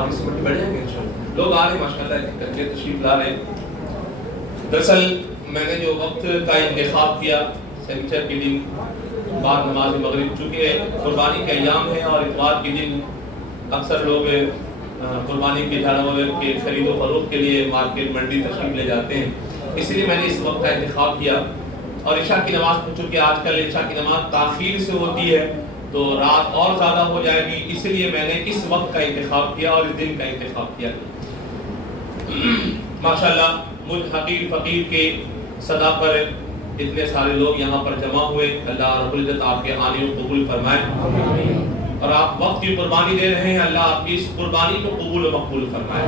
آگے سے بیٹھ جائیں گے انشاءاللہ. لوگ آ رہے ہیں ماشاءاللہ کر کے تشریف لا رہے ہیں. دراصل میں نے جو وقت کا انتخاب کیا سنیچر کے دن بعد نماز مغرب، چونکہ قربانی کے ایام ہیں اور اتوار کے دن اکثر لوگ قربانی کے جانور کے خرید و فروخت کے لیے مارکیٹ منڈی تشریف لے جاتے ہیں، اس لیے میں نے اس وقت کا انتخاب کیا. اور عشاء کی نماز، چونکہ آج کل عشاء کی نماز تاخیر سے ہوتی ہے تو رات اور زیادہ ہو جائے گی، اس لیے میں نے اس وقت کا انتخاب کیا اور اس دن کا انتخاب کیا. ماشاءاللہ مجھ حقیر فقیر کے صدا پر اتنے سارے لوگ یہاں پر جمع ہوئے. اللہ رب العزت آپ کے آنے کو قبول فرمائے، اور آپ وقت کی قربانی دے رہے ہیں، اللہ آپ کی اس قربانی کو قبول و مقبول فرمائے.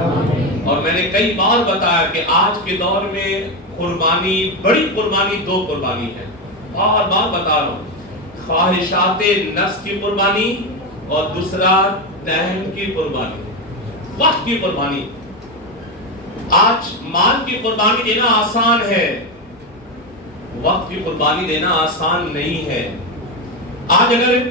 اور میں نے کئی بار بتایا کہ آج کے دور میں قربانی، بڑی قربانی دو قربانی ہے، بار بار بتا رہا ہوں. خواہشات نفس کی قربانی اور دوسرا ٹائم کی قربانی، وقت کی قربانی. آج مال کی قربانی دینا آسان ہے، وقت کی قربانی دینا آسان نہیں ہے. آج اگر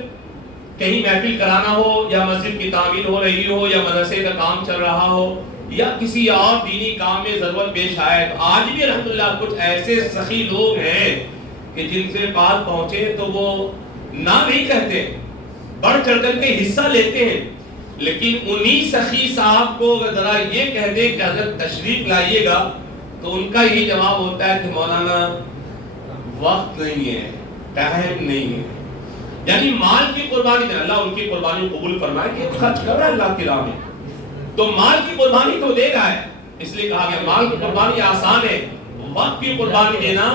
کہیں محفل کرانا ہو یا مسجد کی تعمیر ہو رہی ہو یا مدرسے کا کام چل رہا ہو یا کسی اور دینی کام میں ضرورت پیش آئے، تو آج بھی الحمدللہ کچھ ایسے سخی لوگ ہیں کہ جن سے بات پہنچے تو وہ نہ نہیں کہتے، بڑھ چڑھ کر کے حصہ لیتے ہیں. لیکن انہی سخی صاحب کو اگر ذرا یہ کہہ دے کہ حضرت تشریف لائیے گا تو ان کا یہی جواب ہوتا ہے کہ مولانا وقت نہیں ہے، ٹائم نہیں ہے. یعنی مال کی قربانی دے، اللہ ان کی قربانی قبول فرمائے کہ خرچ کر رہا ہے اللہ کی راہ میں، تو مال کی قربانی تو دے رہا ہے. اس لیے کہا گیا مال کی قربانی آسان ہے، وقت کی قربانی دینا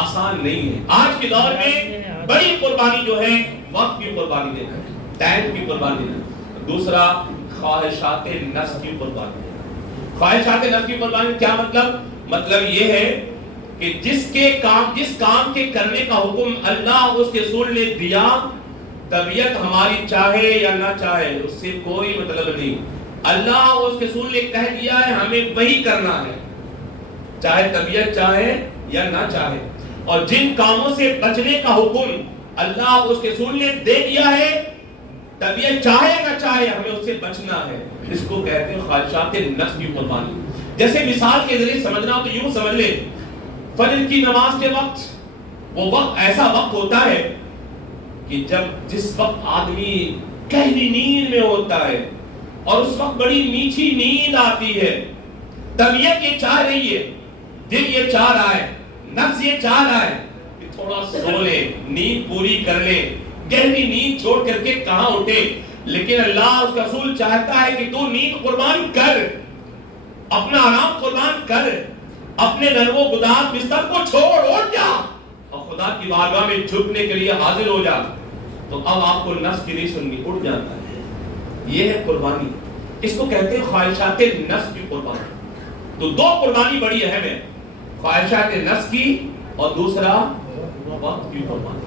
آسان نہیں ہے. آج کے دور میں بڑی قربانی جو ہے وقت کی قربانی دینا ہے، ٹائم کی قربانی دینا. دوسرا خواہشات نفس کی قربانی دینا. خواہشات نفس کی قربانی کیا مطلب یہ ہے کہ جس کام کے کرنے کا حکم اللہ اس کے رسول نے دیا، طبیعت ہماری چاہے یا نہ چاہے اس سے کوئی مطلب نہیں. اللہ اس کے رسول نے کہہ دیا ہے ہمیں وہی کرنا ہے، چاہے طبیعت چاہے یا نہ چاہے. اور جن کاموں سے بچنے کا حکم اللہ اس کے رسول نے دے دیا ہے، طبیعت چاہے نہ چاہے ہمیں اس سے بچنا ہے. اس کو کہتے ہیں خواہشات نفس کی قربانی. جیسے مثال کے ذریعے سمجھنا ہو تو یوں سمجھ لیں، فجر کی نماز کے وقت، وہ وقت ایسا وقت ہوتا ہے کہ جس وقت آدمی گہری نیند میں ہوتا ہے اور اس وقت بڑی میٹھی نیند آتی ہے. طبیعت یہ چاہ رہی ہے، دل یہ چاہ رہا ہے، نفس یہ چاہ رہا ہے کہ تھوڑا سو لے، نیند پوری کر لے، گہری نیند چھوڑ کر کے کہاں اٹھے. لیکن اللہ اس کا رسول چاہتا ہے کہ تو نیند قربان کر، اپنا آرام قربان کر، اپنے نرو گداز بستر کو چھوڑ، اٹھ جا اور خدا کی بارگاہ میں جھکنے کے لیے حاضر ہو جا. تو اب آپ کو نفس کی نہیں سننی، اٹھ جاتا ہے. یہ ہے قربانی، اس کو کہتے ہیں خواہشات نفس کی قربانی. تو دو قربانی بڑی اہم ہے، خواہشات نفس کی اور دوسرا وقت کی قربانی.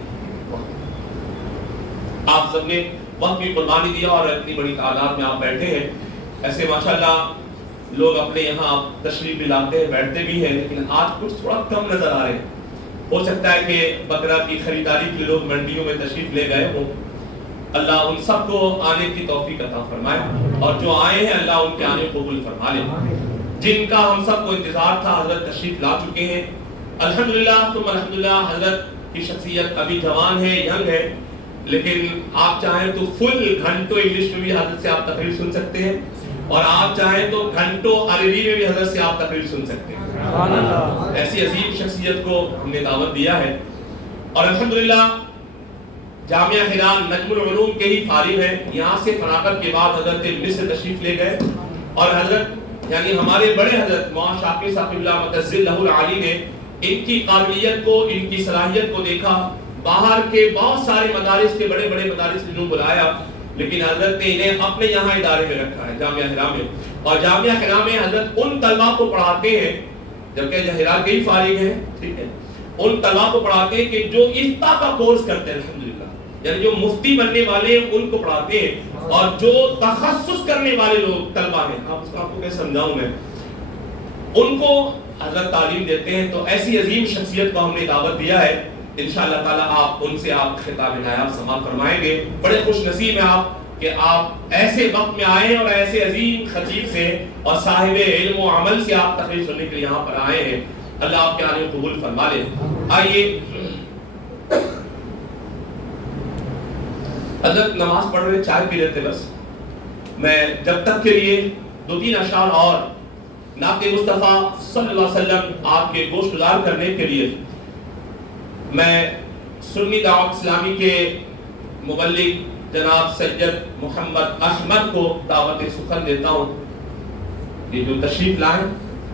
آپ سب نے وقت کی قربانی دیا اور اتنی بڑی تعداد میں آپ بیٹھے ہیں. ایسے ماشاءاللہ لوگ اپنے یہاں تشریف بھی لاتے ہیں، بیٹھتے بھی ہیں، لیکن آج کچھ تھوڑا کم نظر آ رہے ہیں. ہو سکتا ہے کہ بقرہ کی خریداری کے لوگ منڈیوں میں تشریف لے گئے ہوں. اللہ ان سب کو آنے کی توفیق عطا فرمائے، اور جو آئے ہیں اللہ ان کے آنے کو قبول فرما لے. جن کا ہم سب کو انتظار تھا حضرت تشریف لا چکے ہیں الحمدللہ. تم الحمدللہ حضرت کی شخصیت ابھی جوان ہے، ینگ ہے، لیکن آپ چاہیں تو فل گھنٹوں انگلش میں بھی حضرت سے آپ تقریر سن سکتے ہیں، اور آپ چاہیں تو گھنٹوں عربی میں بھی حضرت سے آپ تقریر سن سکتے ہیں. ایسی عظیم شخصیت کو ہم نے دعوت دیا ہے. اور الحمدللہ جامعہ ہلال نجم العلوم کے ہی فارغ ہیں. یہاں سے فراغت کے بعد حضرت مصر تشریف لے گئے، اور حضرت یعنی ہمارے بڑے حضرت مولانا شاکر صاحب اللہ متعزل لہ العالی نے ان کی قابلیت کو، ان کی صلاحیت کو دیکھا. باہر کے بہت سارے مدارس کے بڑے بڑے مدارس نے بلایا، لیکن حضرت نے انہیں اپنے یہاں ادارے میں رکھا ہے جامعہ ہرا میں. اور جامعہ ہرا میں حضرت ان طلباء کو پڑھاتے ہیں، جبکہ ہرا کے ہی فارغ ہیں، ٹھیک ہے، ان طلباء کو پڑھاتے ہیں کہ جو افتاء کا کورس کرتے ہیں الحمدللہ، یعنی جو مفتی بننے والے ہیں ان کو پڑھاتے ہیں. اور جو تخصص کرنے والے لوگ طلباء ہیں، آپ اس کو آپ کو کیسے سمجھاؤں میں، ان کو حضرت تعلیم دیتے ہیں. تو ایسی عظیم شخصیت کو ہم نے دعوت دیا ہے. انشاءاللہ تعالی آپ ان سے آپ خطاب نایاب سماعت فرمائیں گے. بڑے خوش نصیب ہیں آپ، کہ آپ ایسے وقت میں آئے اور ایسے عظیم خطیب سے اور صاحب علم و عمل سے آپ تقریر سننے کے لیے یہاں پر آئے ہیں. اللہ آپ کے آنے کو قبول فرما لے. آئیے حضرت نماز پڑھ رہے چائے پی لیتے بس. میں جب تک کے لیے 2-3 اشعار اور نعت مصطفیٰ صلی اللہ علیہ وسلم آپ کے گوش گزار کرنے کے لیے میں سنی دعوت اسلامی کے مبلغ جناب سید محمد احمد کو دعوت سخن دیتا ہوں. یہ جو تشریف لائیں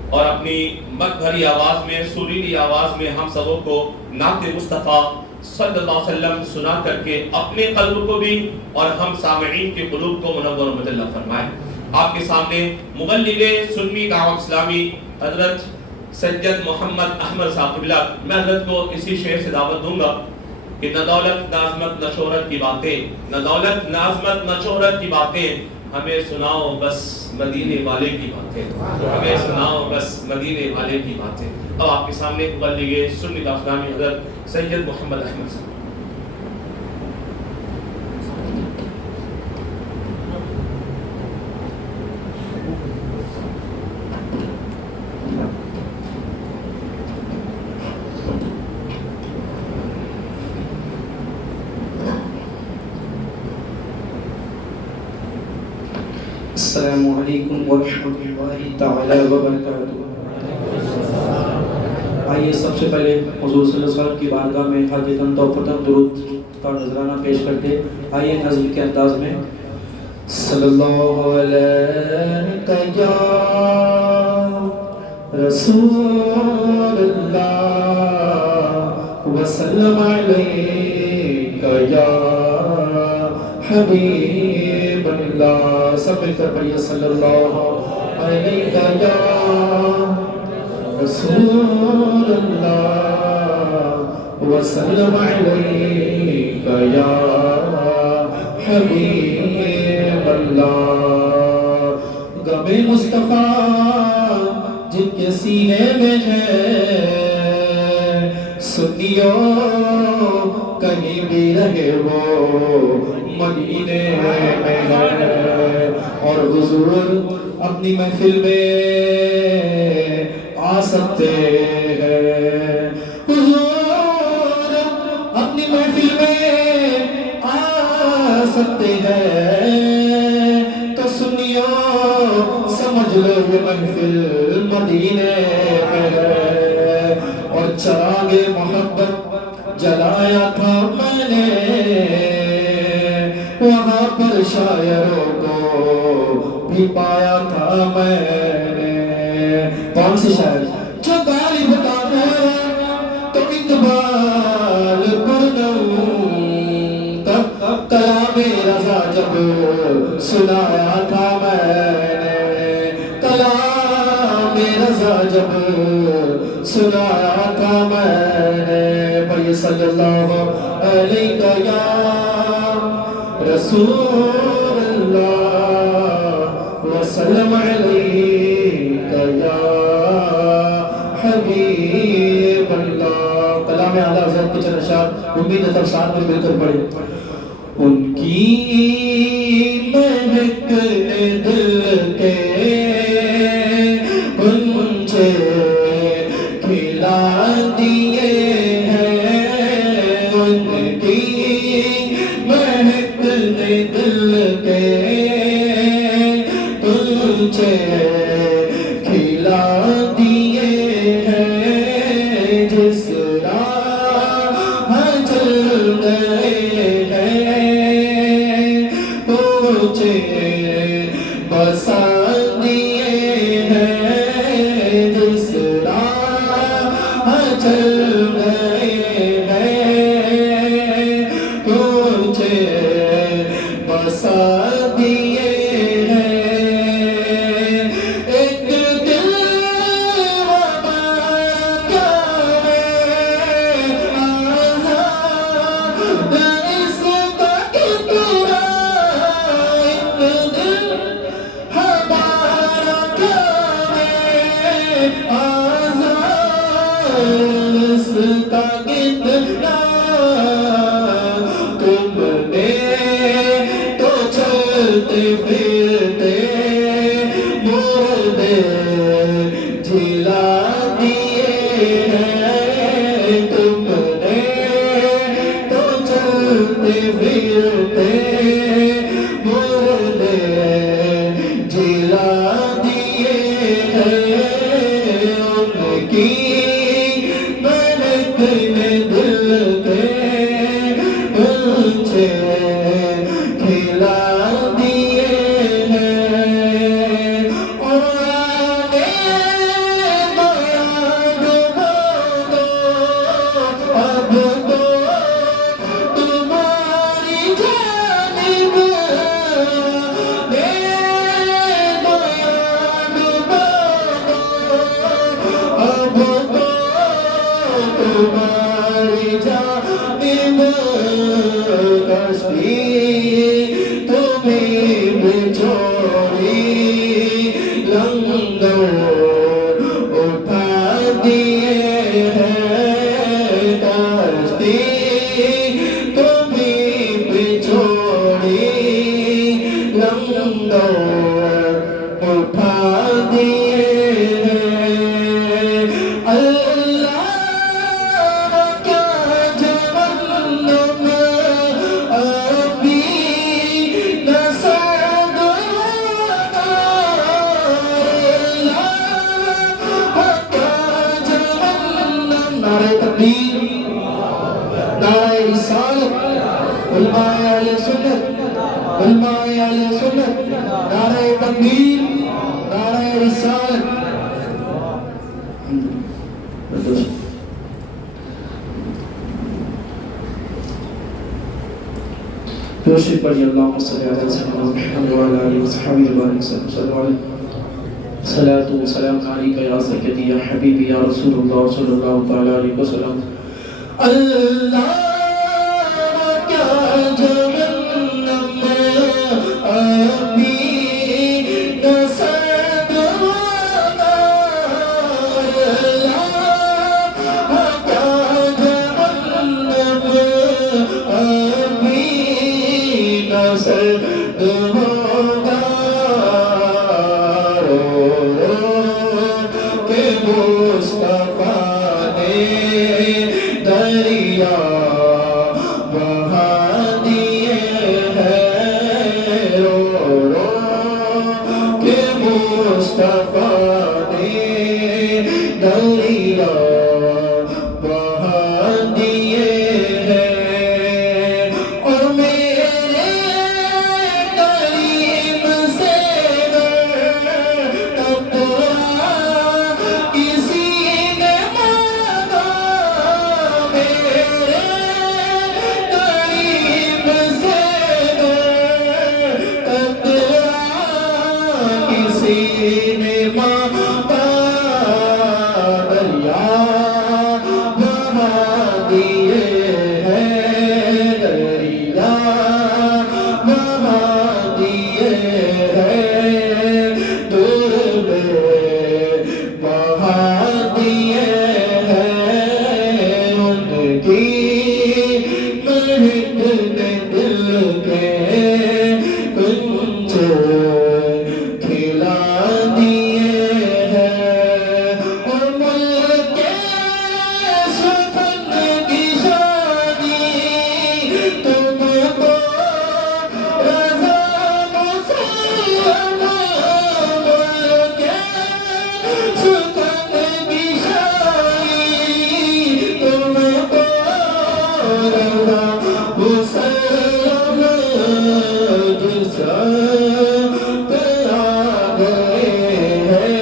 اور اپنی مت بھری آواز میں سریلی آواز میں ہم سبوں کو نعت مصطفیٰ صلی اللہ علیہ وسلم سنا کر کے اپنے قلب کو بھی اور ہم سامعین کے قلوب کو منور و مطلع فرمائیں. آپ کے سامنے مبلغ سنی دعوت اسلامی حضرت سید محمد احمد صاحب قبلہ. میں حضرت کو اسی شعر سے دعوت دوں گا کہ نہ دولت نہ عظمت نہ شہرت کی باتیں، نہ دولت نہ عظمت نہ شہرت کی باتیں، ہمیں سناؤ بس مدینے والے کی باتیں، ہمیں سناؤ بس مدینے والے کی باتیں. اب آپ کے سامنے مبلغ سنی دعوت اسلامی حضرت سید محمد احمد صاحب. السلام علیکم ورحمۃ اللہ تعالی وبرکاتہ. آئیے سب سے پہلے حضور صلی اللہ علیہ وسلم کی بارگاہ میں حاجتاً توفتاً درود کا نذرانہ پیش کرتے. آئیے نظم کے انداز میں صلی اللہ علیہ یا رسول اللہ وسلم علیہ یا حبیب اللہ. سب مل کر پڑھیے صلی اللہ علیہ یا رسول اللہ وسلم علیہ یا حبیب اللہ. غم مصطفیٰ جن کے سینے میں ہے سنیوں کہیں بھی رہے وہ مدینے میں ہے. اور حضور اپنی محفل میں آ سکتے ہیں، حضور اپنی محفل میں آ سکتے ہیں. تو سنیو سمجھ لو یہ محفل مدینے میں ہے. اور چراغ محبت جلایا تھا میں نے وہاں پر شاعروں کو بھی پایا تھا میں نے. کون سی شاعر جو غالب کا ہے تو اقبال پڑھوں تب کلام رضا جب سنایا تھا میں نے. کلام رضا جب سنایا تھا میں نے. پڑھیے صلی اللہ علیہ یا رسول اللہ وسلم علیہ یا حبیب اللہ. کلام اعلیٰ حضرت کے چند اشعار امید ہے سب ساتھ میں مل کر پڑھیں. ان کی مہک نے دل کے پنچے کھلا دیے ہیں. ان کی مہک نے دل کے پنچے کھلا دیے ہیں. جس راہ چل گئے ہیں پوچھے بسا دیے ہیں. جس راہ چل گئے ہیں پوچھے بسا دیے ہیں. ایک دل تم نے تو چلتے پھرتے مردے جلا دیے ہیں تم نے تو چلتے پھرتے مردے جلا دیے ہیں ان کی ملک نے دل کے اونچے کھلا دیے ہیں اور آگے بیان بولو اب تو تمہاری جانب بیان بولو اب تو تمہاری جانب کشتی تمہیں بچھوڑی لنگر اٹھا دیے ہیں کشتی تمہیں بچھوڑی لنگر اٹھا دیے ہیں اللہ کیا جہنم ابھی نہ سرد ہوگا اللہ کیا جہنم نعرہ تکبیر نعرہ رسالت علماء اہل سنت علماء اہل سنت نعرہ تکبیر نعرہ رسالت دوشی پڑھی اللہم صلی اللہ علیہ وسلم محمد وعلا علیہ وصحابہ وبارک وسلم صلی اللہ علیہ صلاة و سلام علیکہ یا سیدی یا حبیبی یا رسول اللہ صلی اللہ علیہ وسلم اللہ کیا جہنم ابھی نہ سرد ہوگا اللہ کیا جہنم ابھی نہ سرد ہوگا کہ مصطفیٰ نے دریا بہا دیے ہیں رو رو کہ مصطفیٰ نے دریا بہا دیے ہیں اور میرے کریم سے تقویٰ کسی نے مانگا میرے کریم سے تقویٰ کسی نے مانگا دریا بہا دیے ہیں دریا بہا دیے ہیں دور بہا دیے ہیں ان کی مہک نے دل کے کنچے کھلا دیے ہیں اور ملک کے سخن کی شادی تم کو رضا مسلم ملک کے سخن کی شادی تم کو رضا مسلم جس پہ آ گئے ہیں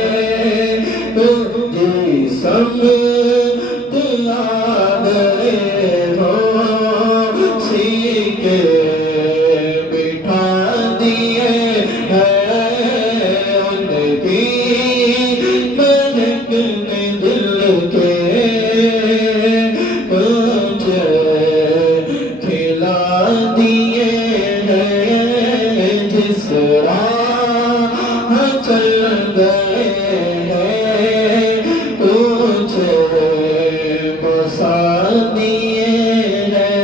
جس سمت آ گئے ہو سیکھے بٹھا دیے ہیں ان کی ملک نے دل کے کنچے کھلا دیے ہیں جس راہ چل گئے ہیں کچھ بسا دیے ہیں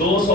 200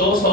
200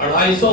250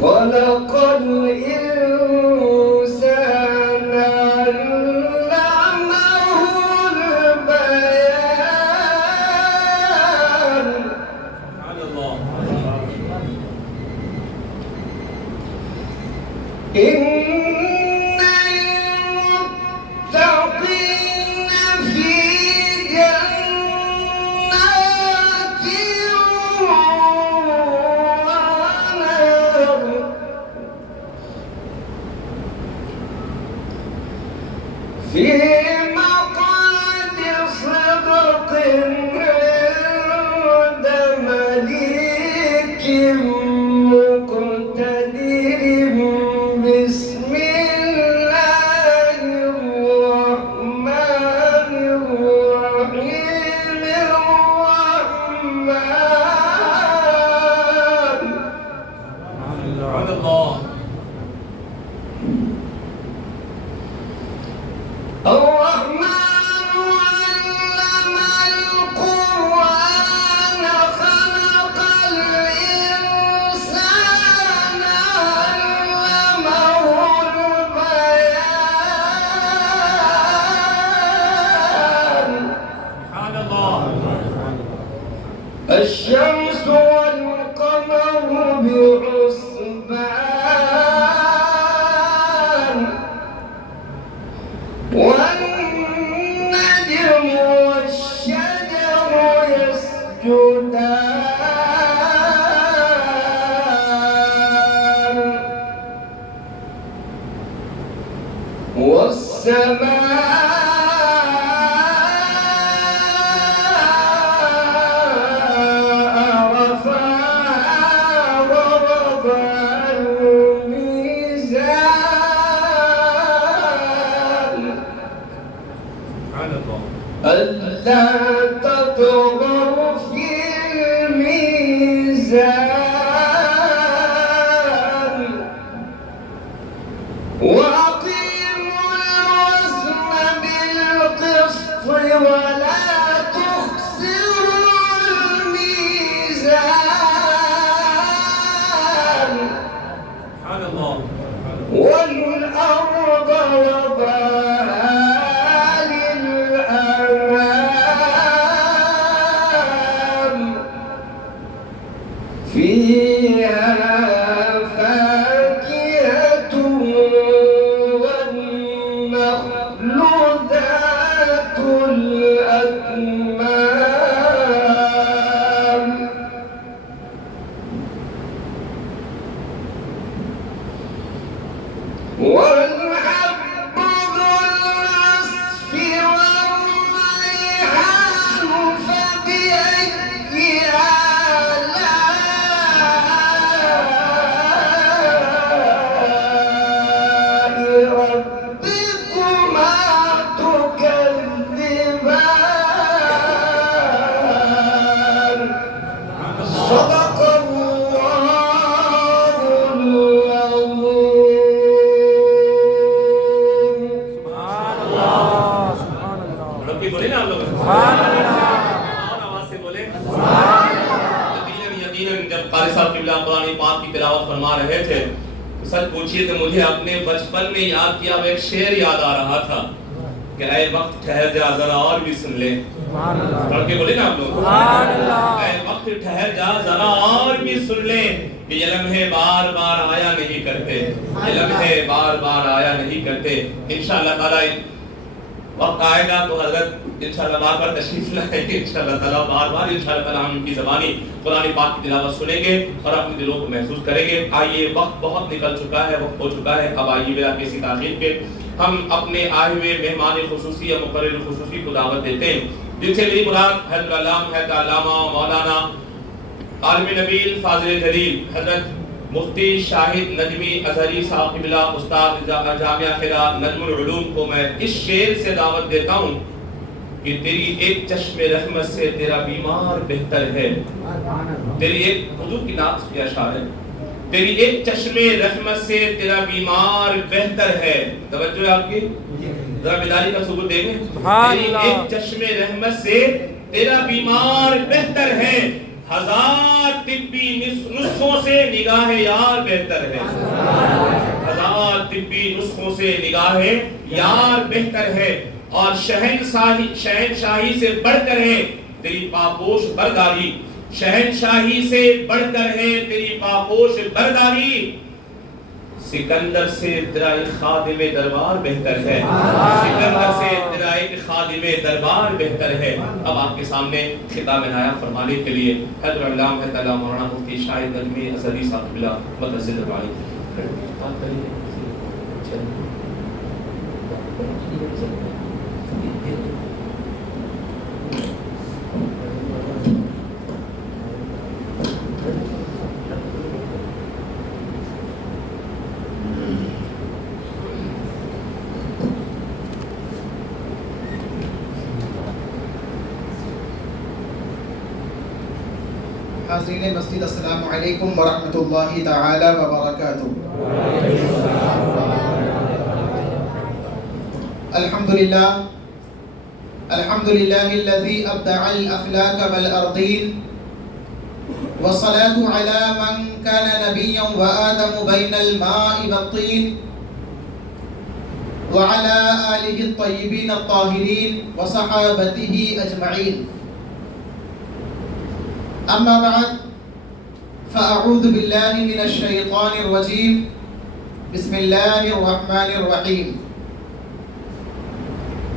خلق الإنسان الشمس والقمر بحسبان والنجم والشجر يسجدان والسماء ألا تطغوا في الميزان وأقيموا الوزن بالقسط ولا تخسروا الميزان والأرض وضعها فيها فاكهة والنخل ذات الأكمام والحب ذو العصف والريحان فبأي صدق الله العظيم. سبحان اللہ سبحان اللہ. رب کی بولے نا آپ لوگ سبحان اللہ اور آواز سے بولے سبحان اللہ. یقیناً جب قاری صاحب قبلہ قرآن پاک کی تلاوت فرما رہے تھے سچ پوچھیے تو مجھے اپنے بچپن میں یاد کیا وہ ایک شعر یاد آ رہا تھا کہ اے وقت ٹھہر جا ذرا اور بھی سن لے. پڑھ کے بولے نا آپ لوگ سبحان اللہ. اے وقت ٹھہر جا ذرا اور بھی سن لے کہ یہ لمحے بار بار آیا نہیں کرتے, یہ لمحے بار بار آیا نہیں کرتے. انشاءاللہ تعالی وقت آئے گا تو حضرت انشاءاللہ بار بار تشریف لائیں گے انشاءاللہ تعالی بار بار انشاءاللہ تعالی ہم ان کی زبانی قرآن پاک کی تلاوت سنیں گے اور اپنے دلوں کو محسوس کریں گے. آئیے وقت بہت نکل چکا ہے, وقت ہو چکا ہے. اب آئیے بلا کسی تاخیر کے ہم اپنے آئے ہوئے مہمان خصوصی یا مقرر خصوصی کو دعوت دیتے ہیں جن سے میری مراد حضرت علامہ مولانا عالم نبیل فاضل جلیل حضرت مفتی شاہد نجمی ازہری صاحب قبلہ استاد جامعہ خلا نجم العلوم کو میں اس شعر سے دعوت دیتا ہوں کہ تیری ایک چشم رحمت سے تیرا بیمار بہتر ہے. تیری ایک حضور کی نعت کی اشعار ہے, تیری ایک چشم رحمت سے تیرا بیمار بہتر ہے. توجہ ہے آپ کی, ذرا بیداری کا ثبوت دیکھیں. تیری ایک چشم رحمت سے تیرا بیمار بہتر ہے, ہزار طبی نسخوں سے نگاہ یار بہتر ہے. ہزار طبی نسخوں سے نگاہ یار بہتر ہے. اور شہنشاہی سے بڑھ کر ہے تیری پاپوش برداری. شہنشاہی سے بڑھ کر ہے تیری پاپوش برداری. سکندر سے تیرا ایک خادم دربار بہتر ہے. سکندر سے تیرا ایک خادم دربار بہتر ہے. اب آپ کے سامنے خطاب عنایت فرمانے کے لیے حضرت علامہ مولانا مفتی شاہد نجمی ازہری صاحب قبلہ مدثر علی حاضرین مسجد السلام علیکم ورحمۃ اللہ تعالی وبرکاتہ۔ الحمدللہ الذی ابدع الافلاک والارضین والصلاة علی من کان نبیا وآدم بین الماء والطین وعلى آلہ الطیبین الطاہرین وصحابتہ اجمعین۔ اما بعد فاعوذ باللہ من الشیطان الرجیم بسم اللہ الرحمن الرحیم۔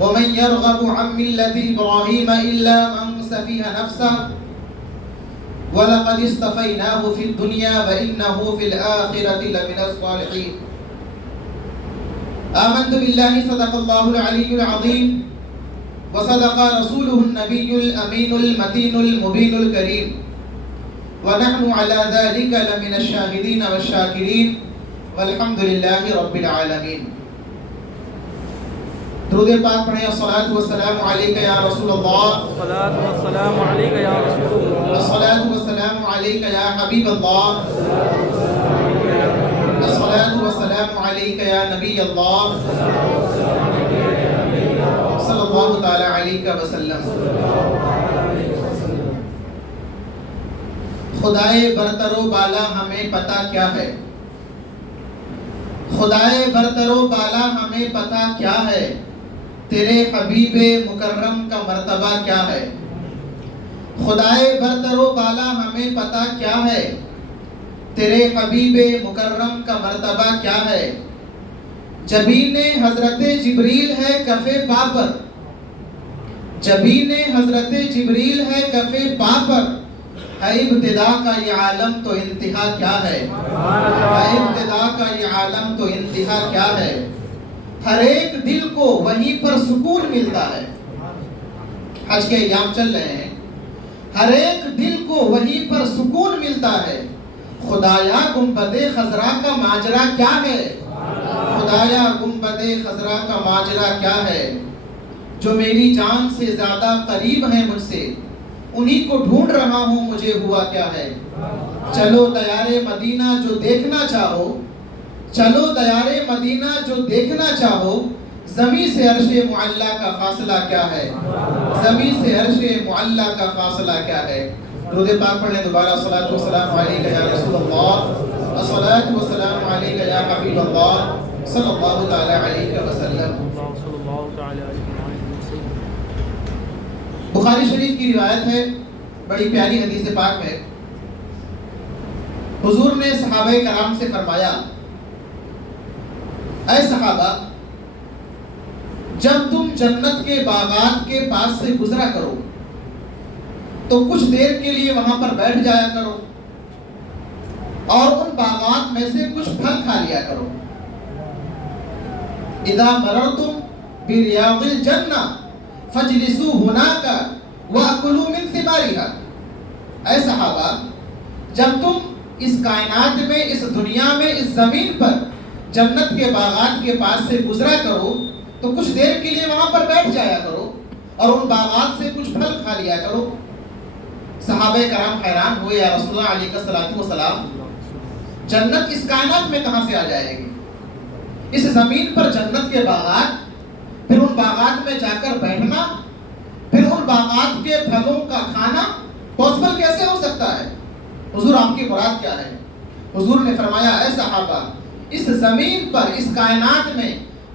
ومن يرغب عن ملة إبراهيم إلا من سفه نفسه ولقد اصطفيناه في الدنيا وإنه في الآخرة لمن الصالحين۔ آمنت بالله صدق الله العلي العظيم وصدق رسوله النبي الأمين المتين المبين الكريم ونحن على ذلك لمن الشاهدين والشاكرين والحمد لله رب العالمين۔ درود پاک پڑھیں، الصلاة والسلام علیک یا رسول اللہ، الصلاة والسلام علیک یا رسول اللہ، الصلاة والسلام علیک یا حبیب اللہ، الصلاة والسلام علیک یا نبی اللہ صلی اللہ تعالی علیہ وسلم۔ خدائے برتر و بالا ہمیں پتہ کیا ہے، خدائے برتر و بالا ہمیں پتہ کیا ہے، تیرے حبیب مکرم کا مرتبہ کیا ہے۔ خدائے برتر و بالا ہمیں پتہ کیا ہے، تیرے حبیب مکرم کا مرتبہ کیا ہے۔ جبین حضرت جبریل ہے کف پا پر، جبین حضرت جبریل ہے کف پا پر، ہے ابتدا کا یہ عالم تو انتہا کیا ہے، ہے ابتدا کا یہ عالم تو انتہا کیا ہے۔ ہر ایک دل کو وہیں پر سکون ملتا ہے، حج کے ایام چل رہے ہیں، ہر ایک دل کو وہیں پر سکون ملتا ہے۔ خدایا گنبد خضرا کا ماجرا کیا ہے، خدایا گنبد خضرا کا ماجرا کیا ہے۔ جو میری جان سے زیادہ قریب ہیں مجھ سے، انہی کو ڈھونڈ رہا ہوں، مجھے ہوا کیا ہے۔ چلو دیار مدینہ جو دیکھنا چاہو، چلو دیار مدینہ جو دیکھنا چاہو، زمین سے عرش معلیٰ کا فاصلہ کیا ہے، زمین سے عرش معلیٰ کا فاصلہ کیا ہے۔ درود پاک پڑھیں دوبارہ، الصلاۃ والسلام علیک یا رسول اللہ، الصلاۃ والسلام علیک یا حبیب اللہ صلی اللہ تعالی علیہ وسلم۔ بخاری شریف کی روایت ہے، بڑی پیاری حدیث پاک میں حضور نے صحابہ کرام سے فرمایا، اے صحابہ، جب تم جنت کے باغات کے پاس سے گزرا کرو تو کچھ دیر کے لیے وہاں پر بیٹھ جایا کرو اور ان باغات میں سے کچھ پھل کھا لیا کرو۔ اذا مررتم بریاض الجنہ فاجلسوا هناك واکلوا من ثمارها۔ اے صحابہ، جب تم اس کائنات میں، اس دنیا میں، اس زمین پر جنت کے باغات کے پاس سے گزرا کرو تو کچھ دیر کے لیے وہاں پر بیٹھ جایا کرو اور ان باغات سے کچھ پھل کھا لیا کرو۔ صحابہ کرام حیران ہوئے، یا رسول اللہ علیہ الصلوۃ والسلام، جنت اس کائنات میں کہاں سے آ جائے گی؟ اس زمین پر جنت کے باغات، پھر ان باغات میں جا کر بیٹھنا، پھر ان باغات کے پھلوں کا کھانا پاسبل کیسے ہو سکتا ہے؟ حضور آپ کی مراد کیا ہے؟ حضور نے فرمایا، اے صحابہ، اس زمین پر، اس کائنات میں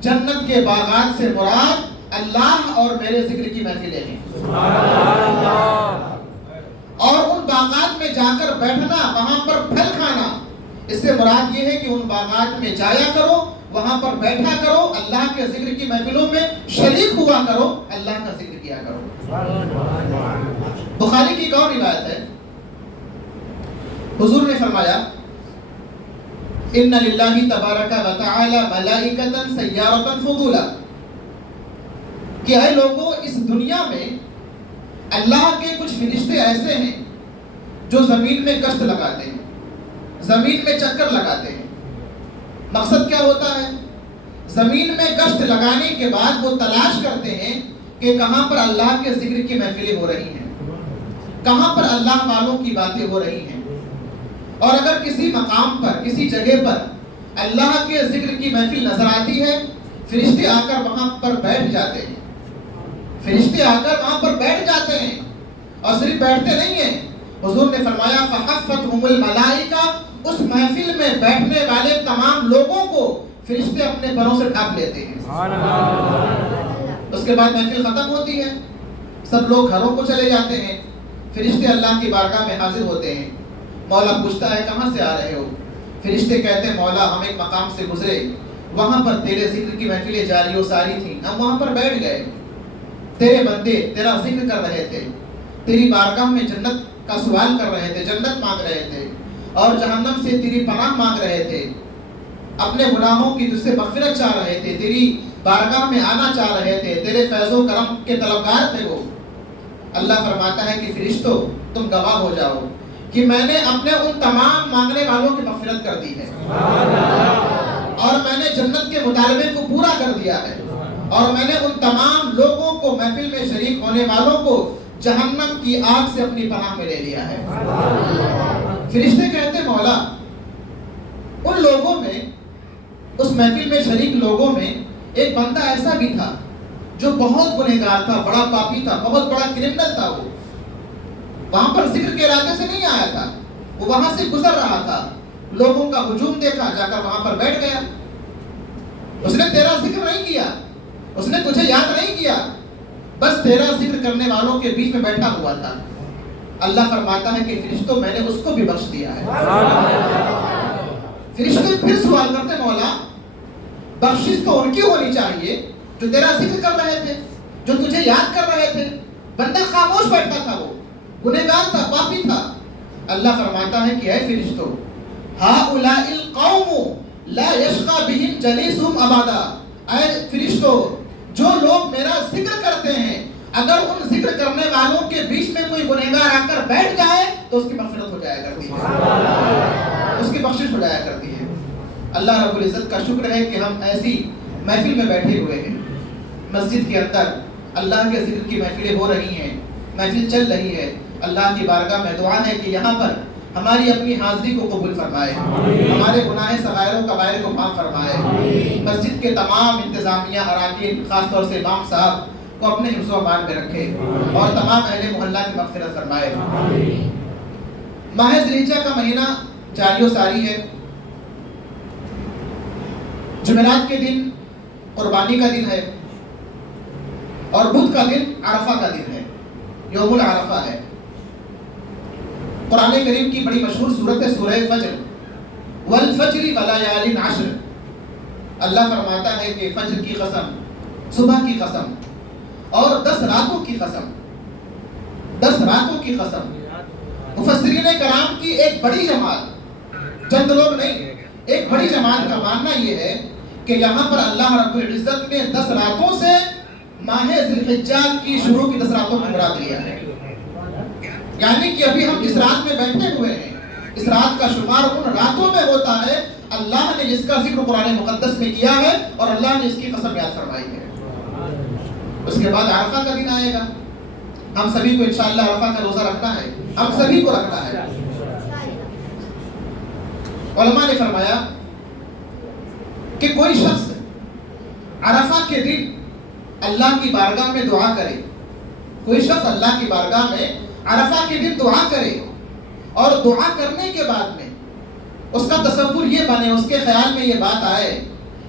جنت کے باغات سے مراد اللہ اور میرے ذکر کی محفلیں ہیں، اور ان باغات میں جا کر بیٹھنا، وہاں پر پھل کھانا، اس سے مراد یہ ہے کہ ان باغات میں جایا کرو، وہاں پر بیٹھا کرو، اللہ کے ذکر کی محفلوں میں شریک ہوا کرو، اللہ کا ذکر کیا کرو۔ بخاری کی ایک اور روایت ہے، حضور نے فرمایا، ان للہ تبارک و تعالی ملائکۃ سیارۃ فضولا، کہ اے لوگوں، اس دنیا میں اللہ کے کچھ فرشتے ایسے ہیں جو زمین میں گشت لگاتے ہیں، زمین میں چکر لگاتے ہیں۔ مقصد کیا ہوتا ہے؟ زمین میں گشت لگانے کے بعد وہ تلاش کرتے ہیں کہ کہاں پر اللہ کے ذکر کی محفلیں ہو رہی ہیں، کہاں پر اللہ والوں کی باتیں ہو رہی ہیں. اور اگر کسی مقام پر کسی جگہ پر اللہ کے ذکر کی محفل نظر آتی ہے فرشتے آ کر وہاں پر بیٹھ جاتے ہیں. فرشتے آ کر وہاں پر بیٹھ جاتے ہیں اور صرف بیٹھتے نہیں ہیں. حضور نے فرمایا فحفتہم الملائکہ، اس محفل میں بیٹھنے والے تمام لوگوں کو فرشتے اپنے پروں سے ڈھانپ لیتے ہیں. اس کے بعد محفل ختم ہوتی ہے، سب لوگ گھروں کو چلے جاتے ہیں. فرشتے اللہ کی بارگاہ میں حاضر ہوتے ہیں. مولا پوچھتا ہے کہاں سے آ رہے ہو؟ فرشتے کہتے ہیں مولا ہم ایک مقام سے گزرے، وہاں پر تیرے ذکر کی محفلیں جاری و ساری تھیں، ہم وہاں پر بیٹھ گئے. تیرے بندے تیرا ذکر کر رہے تھے، تیری بارگاہ میں جنت کا سوال کر رہے تھے، جنت مانگ رہے تھے اور جہنم سے تیری پناہ مانگ رہے تھے. اپنے گناہوں کی تجھ سے مغفرت چاہ رہے تھے، تیری بارگاہ میں آنا چاہ رہے تھے، تیرے فیض و کرم کے طلبگار تھے وہ. اللہ فرماتا ہے کہ فرشتوں تم گواہ ہو جاؤ کہ میں نے اپنے ان تمام مانگنے والوں کی مغفرت کر دی ہے اور میں نے جنت کے مطالبے کو پورا کر دیا ہے اور میں نے ان تمام لوگوں کو محفل میں شریک ہونے والوں کو جہنم کی آگ سے اپنی پناہ میں لے لیا ہے. فرشتے کہتے مولا ان لوگوں میں، اس محفل میں شریک لوگوں میں ایک بندہ ایسا بھی تھا جو بہت گنہگار تھا، بڑا پاپی تھا، بہت بڑا کرمنل تھا. وہ وہاں پر ذکر کے ارادے سے نہیں آیا تھا، وہ وہاں سے گزر رہا تھا، لوگوں کا ہجوم دیکھا، جا کر وہاں پر بیٹھ گیا. اس نے تیرا ذکر نہیں کیا، اس نے تجھے یاد نہیں کیا، بس تیرا ذکر کرنے والوں کے بیچ میں بیٹھا ہوا تھا. اللہ فرماتا ہے کہ فرشتوں میں نے اس کو بھی بخش دیا ہے. فرشتے پھر سوال کرتے مولا بخشش تو ان کی ہونی چاہیے جو تیرا ذکر کر رہے تھے، جو تجھے یاد کر رہے تھے. بندہ خاموش بیٹھا تھا، وہ گنہگار تھا، پاپی تھا. اللہ فرماتا ہے کہ اے فرشتوں ہؤلاء القوم لا یشقی بہم جلیسہم ابدا، اے فرشتوں جو لوگ میرا ذکر کرتے ہیں اگر ان ذکر کرنے والوں کے بیچ میں کوئی گنہگار آ کر بیٹھ جائے تو اس کی مغفرت ہو جایا کرتی ہے، اس کی بخشش ہو جایا کرتی ہے. اللہ رب العزت کا شکر ہے کہ ہم ایسی محفل میں بیٹھے ہوئے ہیں. مسجد کے اندر اللہ کے ذکر کی محفلیں ہو رہی ہیں، محفل چل رہی ہے. اللہ کی بارگاہ میں دعا ہے کہ یہاں پر ہماری اپنی حاضری کو قبول فرمائے، ہمارے گناہ صغائر و کبائر کو معاف فرمائے. مسجد کے تمام انتظامیہ اراکین، خاص طور سے امام صاحب کو اپنے حفظ و امان میں رکھے اور تمام اہل محلہ کی مغفرت فرمائے. ماہ ذی الحجہ کا مہینہ جاری و ساری ہے. جمعرات کے دن قربانی کا دن ہے اور بدھ کا دن عرفہ کا دن ہے، یوم العرفہ ہے. قرآن کریم کی بڑی مشہور سورت ہے سورہ فجر، والفجر ولیال عشر. اللہ فرماتا ہے کہ فجر کی قسم، صبح کی قسم اور 10 راتوں کی قسم، 10 راتوں کی قسم. مفسرین کرام کی ایک بڑی جماعت، چند لوگ نہیں، ایک بڑی جماعت کا ماننا یہ ہے کہ یہاں پر اللہ رب العزت نے 10 راتوں سے ماہ ذی الحجہ کی شروع کی 10 راتوں کو مراد لیا ہے. یعنی کہ ابھی ہم جس رات میں بیٹھے ہوئے ہیں اس رات کا شمار ان راتوں میں ہوتا ہے اللہ نے جس کا ذکر قرآن مقدس میں کیا ہے اور اللہ نے اس کی قسم یاد فرمائی ہے. اس کے بعد عرفہ کا دن آئے گا. ہم سبھی کو انشاءاللہ عرفہ کا روزہ رکھنا ہے، ہم سبھی کو رکھنا ہے. علماء نے فرمایا کہ کوئی شخص عرفہ کے دن اللہ کی بارگاہ میں دعا کرے، کوئی شخص اللہ کی بارگاہ میں عرفہ کے دن دعا کرے اور دعا کرنے کے بعد میں اس کا تصور یہ بنے، اس کے خیال میں یہ بات آئے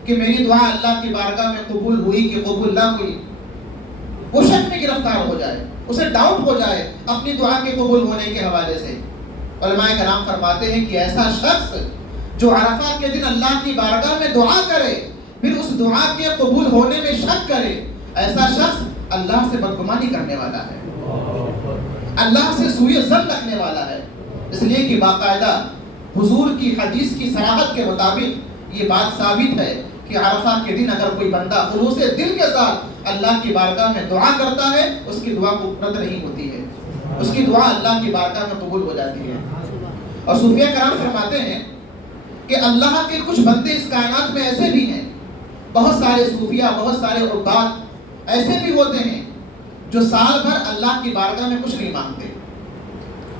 کہ میری دعا اللہ کی بارگاہ میں قبول ہوئی کہ قبول نہ ہوئی، وہ شک میں گرفتار ہو جائے، اسے ڈاؤٹ ہو جائے اپنی دعا کے قبول ہونے کے حوالے سے. علماء کرام فرماتے ہیں کہ ایسا شخص جو عرفہ کے دن اللہ کی بارگاہ میں دعا کرے پھر اس دعا کے قبول ہونے میں شک کرے، ایسا شخص اللہ سے بدگمانی کرنے والا ہے، اللہ سے سوء ظن رکھنے والا ہے. اس لیے کہ باقاعدہ حضور کی حدیث کی صراحت کے مطابق یہ بات ثابت ہے کہ عرفہ کے دن اگر کوئی بندہ خلوص دل کے ساتھ اللہ کی بارگاہ میں دعا کرتا ہے اس کی دعا رد نہیں ہوتی ہے، اس کی دعا اللہ کی بارگاہ میں قبول ہو جاتی ہے. اور صوفیہ کرام فرماتے ہیں کہ اللہ کے کچھ بندے اس کائنات میں ایسے بھی ہیں، بہت سارے صوفیہ، بہت سارے عباد ایسے بھی ہوتے ہیں جو سال بھر اللہ کی بارگاہ میں کچھ نہیں مانگتے،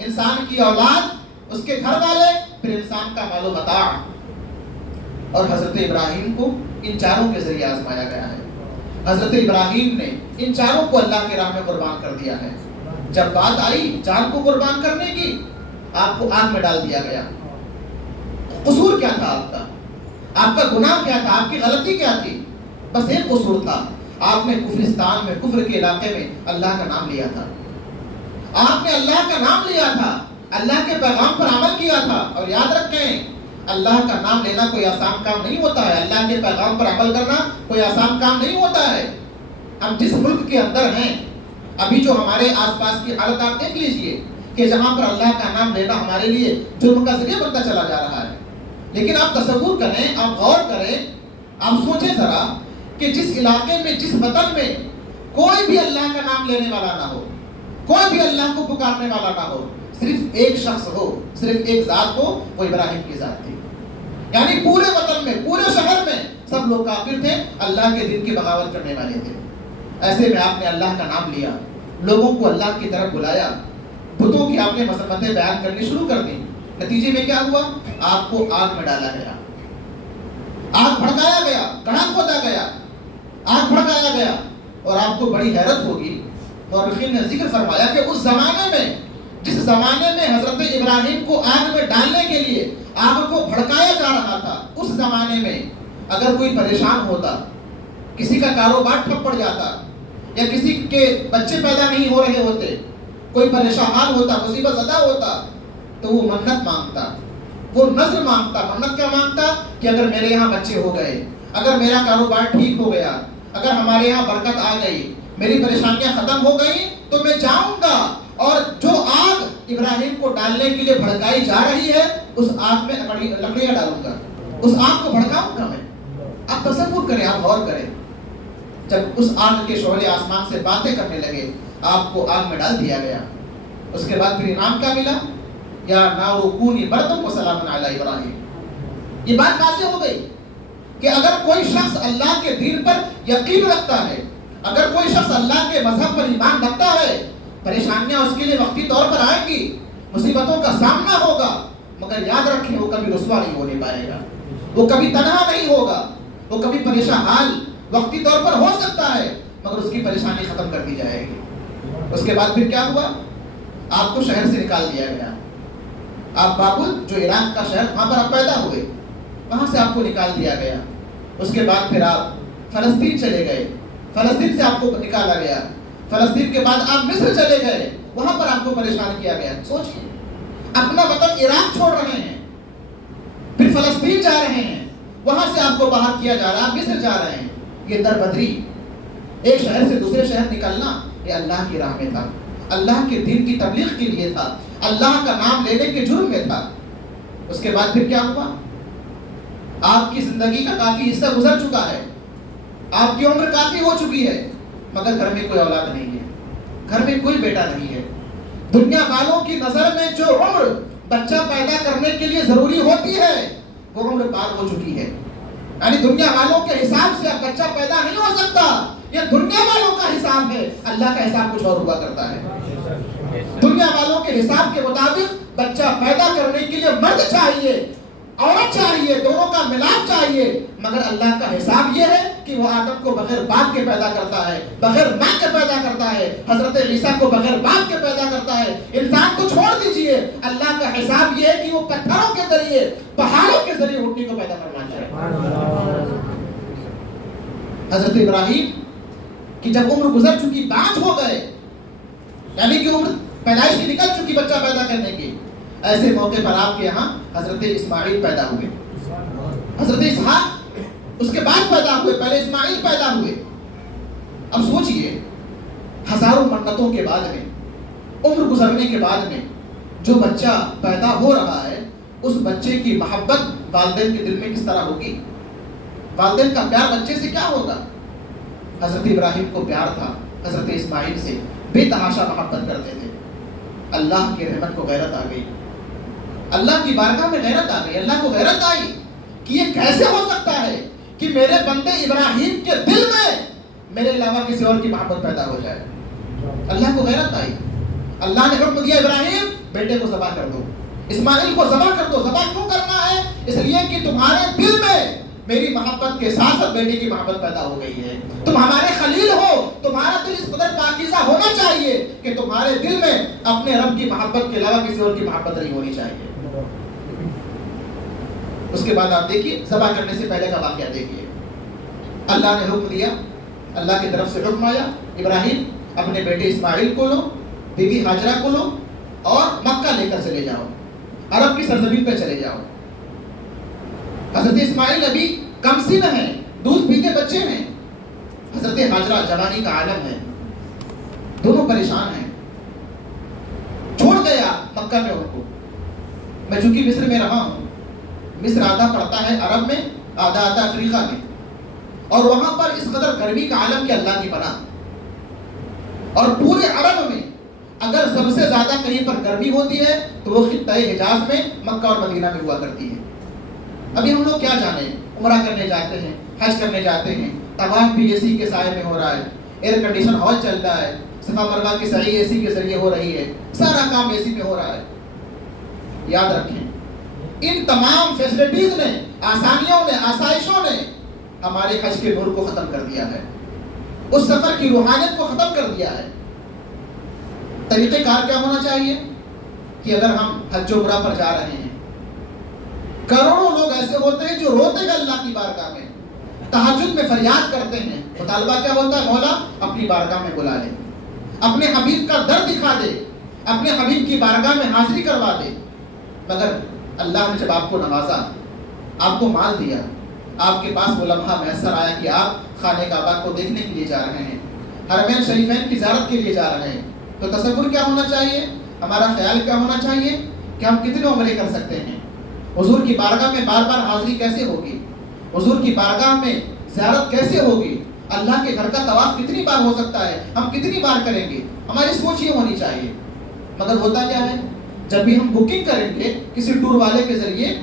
انسان کی اولاد، اس کے گھر والے، پھر انسان کا مال و متاع. اور حضرت ابراہیم کو ان چاروں کے ذریعے آزمایا گیا ہے. حضرت ابراہیم نے ان چاروں کو اللہ کی راہ میں قربان کر دیا ہے. جب بات آئی جان کو قربان کرنے کی، آپ کو آگ میں ڈال دیا گیا. قصور کیا تھا آپ کا؟ آپ کا گناہ کیا تھا؟ آپ کی غلطی کیا تھی؟ بس ایک قصور تھا، آپ نے کفرستان میں، کفر کے علاقے میں اللہ کا نام لیا تھا. آپ نے اللہ کا نام لیا تھا، اللہ کے پیغام پر عمل کیا تھا. اور یاد رکھیں، اللہ کا نام لینا کوئی آسان کام نہیں ہوتا ہے. اللہ کے پیغام پر عمل کرنا کوئی آسان کام نہیں ہوتا ہے. ہم جس ملک کے اندر ہیں، ابھی جو ہمارے آس پاس کی حالت آپ دیکھ لیجئے کہ جہاں پر اللہ کا نام لینا ہمارے لیے جرم کا ذریعہ بنتا چلا جا رہا ہے. لیکن آپ تصور کریں، آپ غور کریں، آپ سوچیں ذرا کہ جس علاقے میں، جس وطن میں کوئی بھی اللہ کا نام لینے والا نہ ہو، کوئی بھی اللہ کو پکارنے والا نہ ہو، صرف ایک شخص ہو، صرف ایک ذات ہو، وہ ابراہیم کی ذات تھی. یعنی پورے وطن میں، پورے شہر میں سب لوگ کافر تھے، اللہ کے دین کی بغاوت کرنے والے تھے. ایسے میں آپ نے اللہ کا نام لیا، لوگوں کو اللہ کی طرف بلایا، بتوں کی آپ نے مذمتیں بیان کرنی شروع کر دی. نتیجے میں کیا ہوا؟ آپ کو آگ میں ڈالا گیا، آگ بھڑکایا گیا، گڑھا کھودا گیا، آگ بھڑکایا گیا. اور آپ کو بڑی حیرت ہوگی، مورخین نے ذکر فرمایا کہ اس زمانے میں، جس زمانے میں حضرت ابراہیم کو آگ میں ڈالنے کے لیے آگ کو بھڑکایا جا رہا تھا، اس زمانے میں اگر کوئی پریشان ہوتا، کسی کا کاروبار ٹھپ پڑ جاتا، یا کسی کے بچے پیدا نہیں ہو رہے ہوتے، کوئی پریشان حال ہوتا، مصیبت زدہ ہوتا، تو وہ منت مانگتا، وہ نذر مانگتا. منت کیا مانگتا؟ کہ اگر میرے یہاں بچے ہو گئے، اگر میرا کاروبار ٹھیک ہو گیا، اگر ہمارے یہاں برکت آ گئی، میری پریشانیاں ختم ہو گئی، تو میں جاؤں گا اور جو آگ ابراہیم کو ڈالنے کے لیے بھڑکائی جا رہی ہے، اس آگ میں لکڑیاں ڈالوں گا، اس آگ کو بھڑکاؤں گا میں. آپ تصور کریں، آپ غور کریں. جب اس آگ کے شعلے آسمان سے باتیں کرنے لگے، آپ کو آگ میں ڈال دیا گیا. اس کے بعد پھر انعام کیا ملا؟ یا نار کونی بردم وسلام علی ابراہیم. یہ بات واضح ہو گئی کہ اگر کوئی شخص اللہ کے دین پر یقین رکھتا ہے، اگر کوئی شخص اللہ کے مذہب پر ایمان رکھتا ہے، پریشانیاں اس کے لیے وقتی طور پر آئیں گی، مصیبتوں کا سامنا ہوگا، مگر یاد رکھیں وہ کبھی رسوا نہیں ہونے پائے گا، وہ کبھی تنہا نہیں ہوگا، وہ کبھی پریشان حال وقتی طور پر ہو سکتا ہے، مگر اس کی پریشانی ختم کر دی جائے گی. اس کے بعد پھر کیا ہوا؟ آپ کو شہر سے نکال دیا گیا. آپ بابل، جو عراق کا شہر، وہاں پر آپ پیدا ہوئے، وہاں سے آپ کو نکال دیا گیا. اس کے بعد پھر آپ فلسطین چلے گئے، فلسطین سے آپ کو نکالا گیا. فلسطین کے بعد آپ مصر چلے گئے، وہاں پر آپ کو پریشان کیا گیا. سوچئے، اپنا وطن عراق چھوڑ رہے ہیں، پھر فلسطین جا رہے ہیں، وہاں سے آپ کو باہر کیا جا رہا ہے، مصر جا رہے ہیں. یہ در بدری، ایک شہر سے دوسرے شہر نکلنا، یہ اللہ کی راہ میں تھا، اللہ کے دین کی تبلیغ کے لیے تھا، اللہ کا نام لینے کے جرم میں تھا. اس کے بعد پھر کیا ہوا؟ آپ کی زندگی کا کافی حصہ گزر چکا ہے، آپ کی عمر کافی ہو چکی ہے، مگر گھر میں کوئی اولاد نہیں ہے، گھر میں کوئی بیٹا نہیں ہے. دنیا والوں کی نظر میں جو عمر بچہ پیدا کرنے کے لیے ضروری ہوتی ہے، وہ عمر پار ہو چکی ہے. یعنی دنیا والوں کے حساب سے اب بچہ پیدا نہیں ہو سکتا، یہ دنیا والوں کا حساب ہے، اللہ کا حساب کچھ اور ہوا کرتا ہے. دنیا والوں کے حساب کے مطابق بچہ پیدا کرنے کے لیے مرد چاہیے، عورت چاہیے، دونوں کا ملاپ چاہیے، مگر اللہ کا حساب یہ ہے کہ وہ آدم کو بغیر باپ کے پیدا کرتا ہے، بغیر ماں کے پیدا کرتا ہے، حضرت عیسیٰ کو بغیر باپ کے پیدا کرتا ہے. انسان کو چھوڑ دیجئے، اللہ کا حساب یہ ہے کہ وہ پتھروں کے ذریعے، پہاڑوں کے ذریعے اٹھنے کو پیدا کرنا چاہے. حضرت ابراہیم کی جب عمر گزر چکی، 5 ہو گئے، یعنی کہ عمر پیدائش کی نکل چکی بچہ پیدا کرنے کی، ایسے موقع پر آپ کے یہاں حضرت اسماعیل پیدا ہوئے، حضرت اسحاق اس کے بعد پیدا ہوئے، پہلے اسماعیل پیدا ہوئے. اب سوچئے، ہزاروں منتوں کے بعد میں، عمر گزرنے کے بعد میں جو بچہ پیدا ہو رہا ہے، اس بچے کی محبت والدین کے دل میں کس طرح ہوگی؟ والدین کا پیار بچے سے کیا ہوگا؟ حضرت ابراہیم کو پیار تھا حضرت اسماعیل سے، بے تحاشا محبت کرتے تھے. اللہ کی رحمت کو غیرت آ گئی، اللہ کی بارگاہ میں غیرت آ گئی. اللہ کو غیرت آئی کہ یہ کیسے ہو سکتا ہے کہ میرے بندے ابراہیم کے دل میں میرے علاوہ کسی اور کی محبت پیدا ہو جائے. اللہ کو غیرت آئی. اللہ نے حکم دیا، ابراہیم بیٹے کو ذبح کر دو، اسماعیل کو ذبح کر دو۔ ذبح کیوں کرنا ہے؟ اس لیے کہ تمہارے دل میں میری محبت کے ساتھ ساتھ بیٹے کی محبت پیدا ہو گئی ہے۔ تم ہمارے خلیل ہو، تمہارا دل اس قدر پاکیزہ ہونا چاہیے کہ تمہارے دل میں اپنے رب کی محبت کے علاوہ کسی اور کی محبت نہیں ہونی چاہیے۔ اس کے بعد آپ دیکھیے ذبح کرنے سے پہلے کا واقعہ دیکھیے۔ اللہ نے حکم دیا، اللہ کی طرف سے حکم آیا، ابراہیم اپنے بیٹے اسماعیل کو لو، بیوی ہاجرہ کو لو اور مکہ لے کر چلے جاؤ، عرب کی سرزمین پہ چلے جاؤ۔ حضرت اسماعیل ابھی کم سن ہیں، دودھ پیتے بچے ہیں، حضرت ہاجرہ جوانی کا عالم ہے، دونوں پریشان ہیں۔ چھوڑ گیا مکہ میں ان کو۔ میں چونکہ مصر میں رہا ہوں، مصر آدھا پڑتا ہے عرب میں، آدھا آتا افریقہ میں، اور وہاں پر اس قدر گرمی کا عالم کہ اللہ کی پناہ۔ اور پورے عرب میں اگر سب سے زیادہ کہیں پر گرمی ہوتی ہے تو وہ خطہ حجاز میں مکہ اور مدینہ میں ہوا کرتی ہے۔ ابھی ہم لوگ کیا جانے، عمرہ کرنے جاتے ہیں، حج کرنے جاتے ہیں، طواف بھی اے سی کے سائے میں ہو رہا ہے، ایئر کنڈیشن ہال چل رہا ہے، صفا مروہ کی سعی اے سی کے ذریعے ہو رہی ہے، سارا کام اے سی میں ہو رہا ہے۔ یاد رکھیں ان تمام فیسلٹیز نے، آسانیوں نے، آسائشوں نے ہمارے حج کے نور کو ختم کر دیا ہے، اس سفر کی روحانیت کو ختم کر دیا ہے۔ طریقہ کار کیا ہونا چاہیے کہ اگر ہم حج و عمرہ پر جا رہے ہیں، کروڑوں لوگ ایسے ہوتے ہیں جو روتے ہیں اللہ کی بارگاہ میں، تہجد میں فریاد کرتے ہیں، مطالبہ کیا ہوتا ہے؟ مولا اپنی بارگاہ میں بلا لے، اپنے حبیب کا در دکھا دے، اپنے حبیب کی بارگاہ میں حاضری کروا دے۔ مگر اللہ نے جب آپ کو نوازا، آپ کو مال دیا، آپ کے پاس وہ لمحہ میسر آیا کہ آپ خانہ کعبہ کو دیکھنے کے لیے جا رہے ہیں، حرمین شریفین کی زیارت کے لیے جا رہے ہیں، تو تصور کیا ہونا چاہیے؟ ہمارا خیال کیا ہونا چاہیے کہ ہم کتنے عمرے کر سکتے ہیں؟ حضور کی بارگاہ میں بار بار حاضری کیسے ہوگی؟ حضور کی بارگاہ میں زیارت کیسے ہوگی؟ اللہ کے گھر کا طواف کتنی بار ہو سکتا ہے؟ ہم کتنی بار کریں گے؟ ہماری سوچ یہ ہونی چاہیے۔ مگر ہوتا کیا ہے؟ جب بھی ہم بکنگ کریں گے کسی ٹور والے کے ذریعے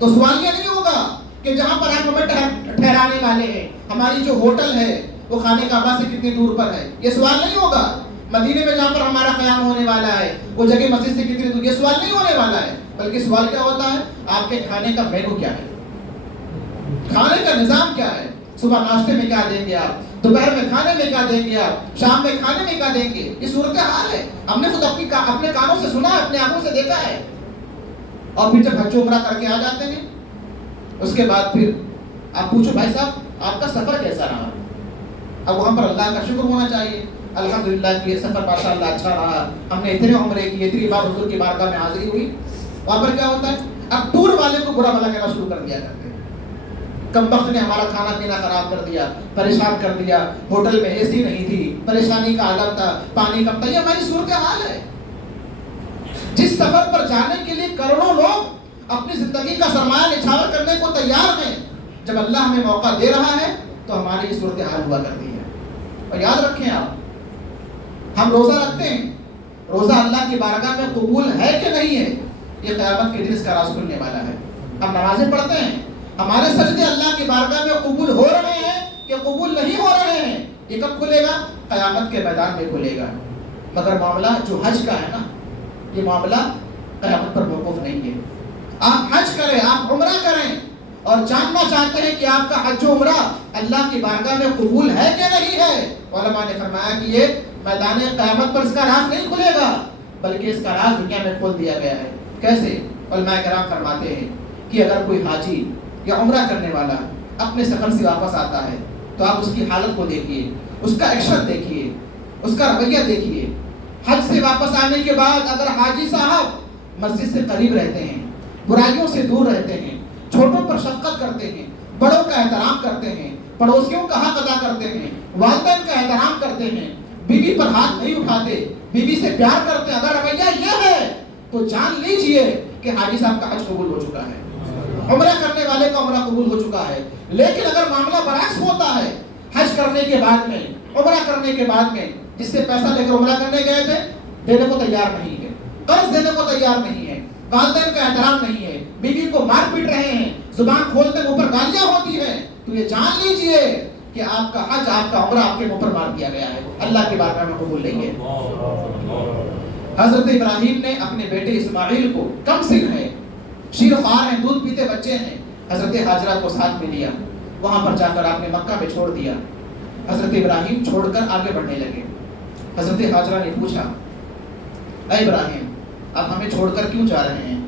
تو سوال یہ نہیں ہوگا کہ جہاں پر آپ ہمیں ٹھہرانے والے ہیں، ہماری جو ہوٹل ہے وہ خانہ کعبہ سے کتنی دور پر ہے، یہ سوال نہیں ہوگا۔ مدینے میں جہاں پر ہمارا قیام ہونے والا ہے وہ جگہ مسجد سے کتنی دور، یہ سوال نہیں ہونے والا ہے، بلکہ سوال کیا ہوتا ہے؟ آپ کے کھانے کا مینو کیا ہے، کھانے کا نظام کیا ہے، صبح ناشتے میں کیا دیں گے آپ، دوپہر میں کھانے میں کیا دیں گے آپ، شام میں کھانے میں کیا دیں گے۔ یہ صورتحال ہے، ہم نے خود اپنے کانوں سے سنا ہے، اپنے آنکھوں سے دیکھا ہے۔ اور پھر جب حج و عمرہ کر کے آ جاتے ہیں، اس کے بعد پھر آپ پوچھو بھائی صاحب آپ کا سفر کیسا رہا؟ اب وہاں پر اللہ کا شکر ہونا چاہیے، الحمدللہ کہ یہ سفر ماشاءاللہ اچھا رہا، ہم نے اتنے عمرے کیے، اتنی بار حضور کی بارگاہ میں حاضری ہوئی۔ وہاں پر کیا ہوتا ہے؟ اب ٹور والے کو برا بھلا کہنا شروع کر دیا کرتے ہیں، کم وقت نے ہمارا کھانا پینا خراب کر دیا، پریشان کر دیا، ہوٹل میں اے سی نہیں تھی، پریشانی کا عالم تھا، پانی کم تھا۔ یہ ہماری صورتحال ہے۔ جس سفر پر جانے کے لیے کروڑوں لوگ اپنی زندگی کا سرمایہ نچھاور کرنے کو تیار ہیں، جب اللہ ہمیں موقع دے رہا ہے تو ہماری یہ صورتحال ہوا کرتی ہے۔ اور یاد رکھیں آپ، ہم روزہ رکھتے ہیں، روزہ اللہ کی بارگاہ میں قبول ہے کہ نہیں ہے، یہ قیامت کے دن اس کا راز کھلنے والا ہے۔ ہم نمازیں پڑھتے ہیں، ہمارے سجدے اللہ کی بارگاہ میں قبول ہو رہے ہیں کہ قبول نہیں ہو رہے ہیں، یہ کب کھلے گا؟ قیامت کے میدان میں کھلے گا۔ مگر معاملہ جو حج کا ہے نا، یہ معاملہ قیامت پر موقوف نہیں ہے۔ آپ حج کریں، آپ عمرہ کریں اور جاننا چاہتے ہیں کہ آپ کا حج و عمرہ اللہ کی بارگاہ میں قبول ہے کہ نہیں ہے، علماء نے فرمایا کہ یہ میدان قیامت پر اس کا راز نہیں کھلے گا، بلکہ اس کا راز دنیا میں کھول دیا گیا ہے۔ کیسے؟ علماء کرام فرماتے ہیں کہ اگر کوئی حاجی یا عمرہ کرنے والا اپنے سفر سے واپس آتا ہے تو آپ اس کی حالت کو دیکھیے، اس کا ایکشن دیکھیے، اس کا رویہ دیکھیے۔ حج سے واپس آنے کے بعد اگر حاجی صاحب مسجد سے قریب رہتے ہیں، برائیوں سے دور رہتے ہیں، چھوٹوں پر شفقت کرتے ہیں، بڑوں کا احترام کرتے ہیں، پڑوسیوں کا حق ادا کرتے ہیں، والدین کا احترام کرتے ہیں، بیوی پر ہاتھ نہیں اٹھاتے، بیوی سے پیار کرتے ہیں، اگر رویہ یہ ہے تو جان لیجئے کہ حاجی صاحب کا حج قبول ہو چکا ہے، عمرہ کرنے والے کا عمرہ قبول ہو چکا ہے۔ لیکن اگر معاملہ برعکس ہوتا ہے، حج کرنے کے بعد میں، عمرہ کرنے کے بعد میں جس سے پیسہ لے کر عمرہ کرنے گئے تھے دینے کو تیار نہیں ہے، قرض دینے کو تیار نہیں ہے، والدین کا احترام نہیں ہے، بیوی کو مار پیٹ رہے ہیں، زبان کھولتے منہ پر گالیاں ہوتی ہیں، تو یہ جان لیجئے کہ آپ کا حج، آپ کا عمرہ آپ کے منہ پر مار دیا گیا ہے، اللہ کی بارگاہ میں قبول نہیں ہے۔ حضرت ابراہیم نے اپنے بیٹے اسماعیل کو، کم سن ہے، شیر خوار ہیں، دودھ پیتے بچے ہیں، حضرت ہاجرہ کو ساتھ میں لیا، وہاں پر جا کر آپ نے مکہ میں چھوڑ دیا۔ حضرت ابراہیم چھوڑ کر آگے بڑھنے لگے۔ حضرت ہاجرہ نے پوچھا، اے ابراہیم آپ ہمیں چھوڑ کر کیوں جا رہے ہیں؟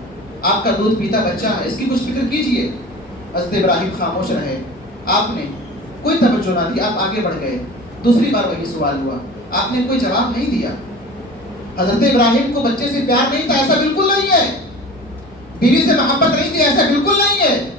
آپ کا دودھ پیتا بچہ ہے، اس کی کچھ فکر کیجئے۔ حضرت ابراہیم خاموش رہے، آپ نے کوئی توجہ نہ دی، آپ آگے بڑھ گئے۔ دوسری بار وہی سوال ہوا، آپ نے کوئی جواب نہیں دیا۔ حضرت ابراہیم کو بچے سے پیار نہیں تھا، ایسا بالکل نہیں ہے۔ بیوی سے محبت نہیں تھی، ایسا بالکل نہیں ہے،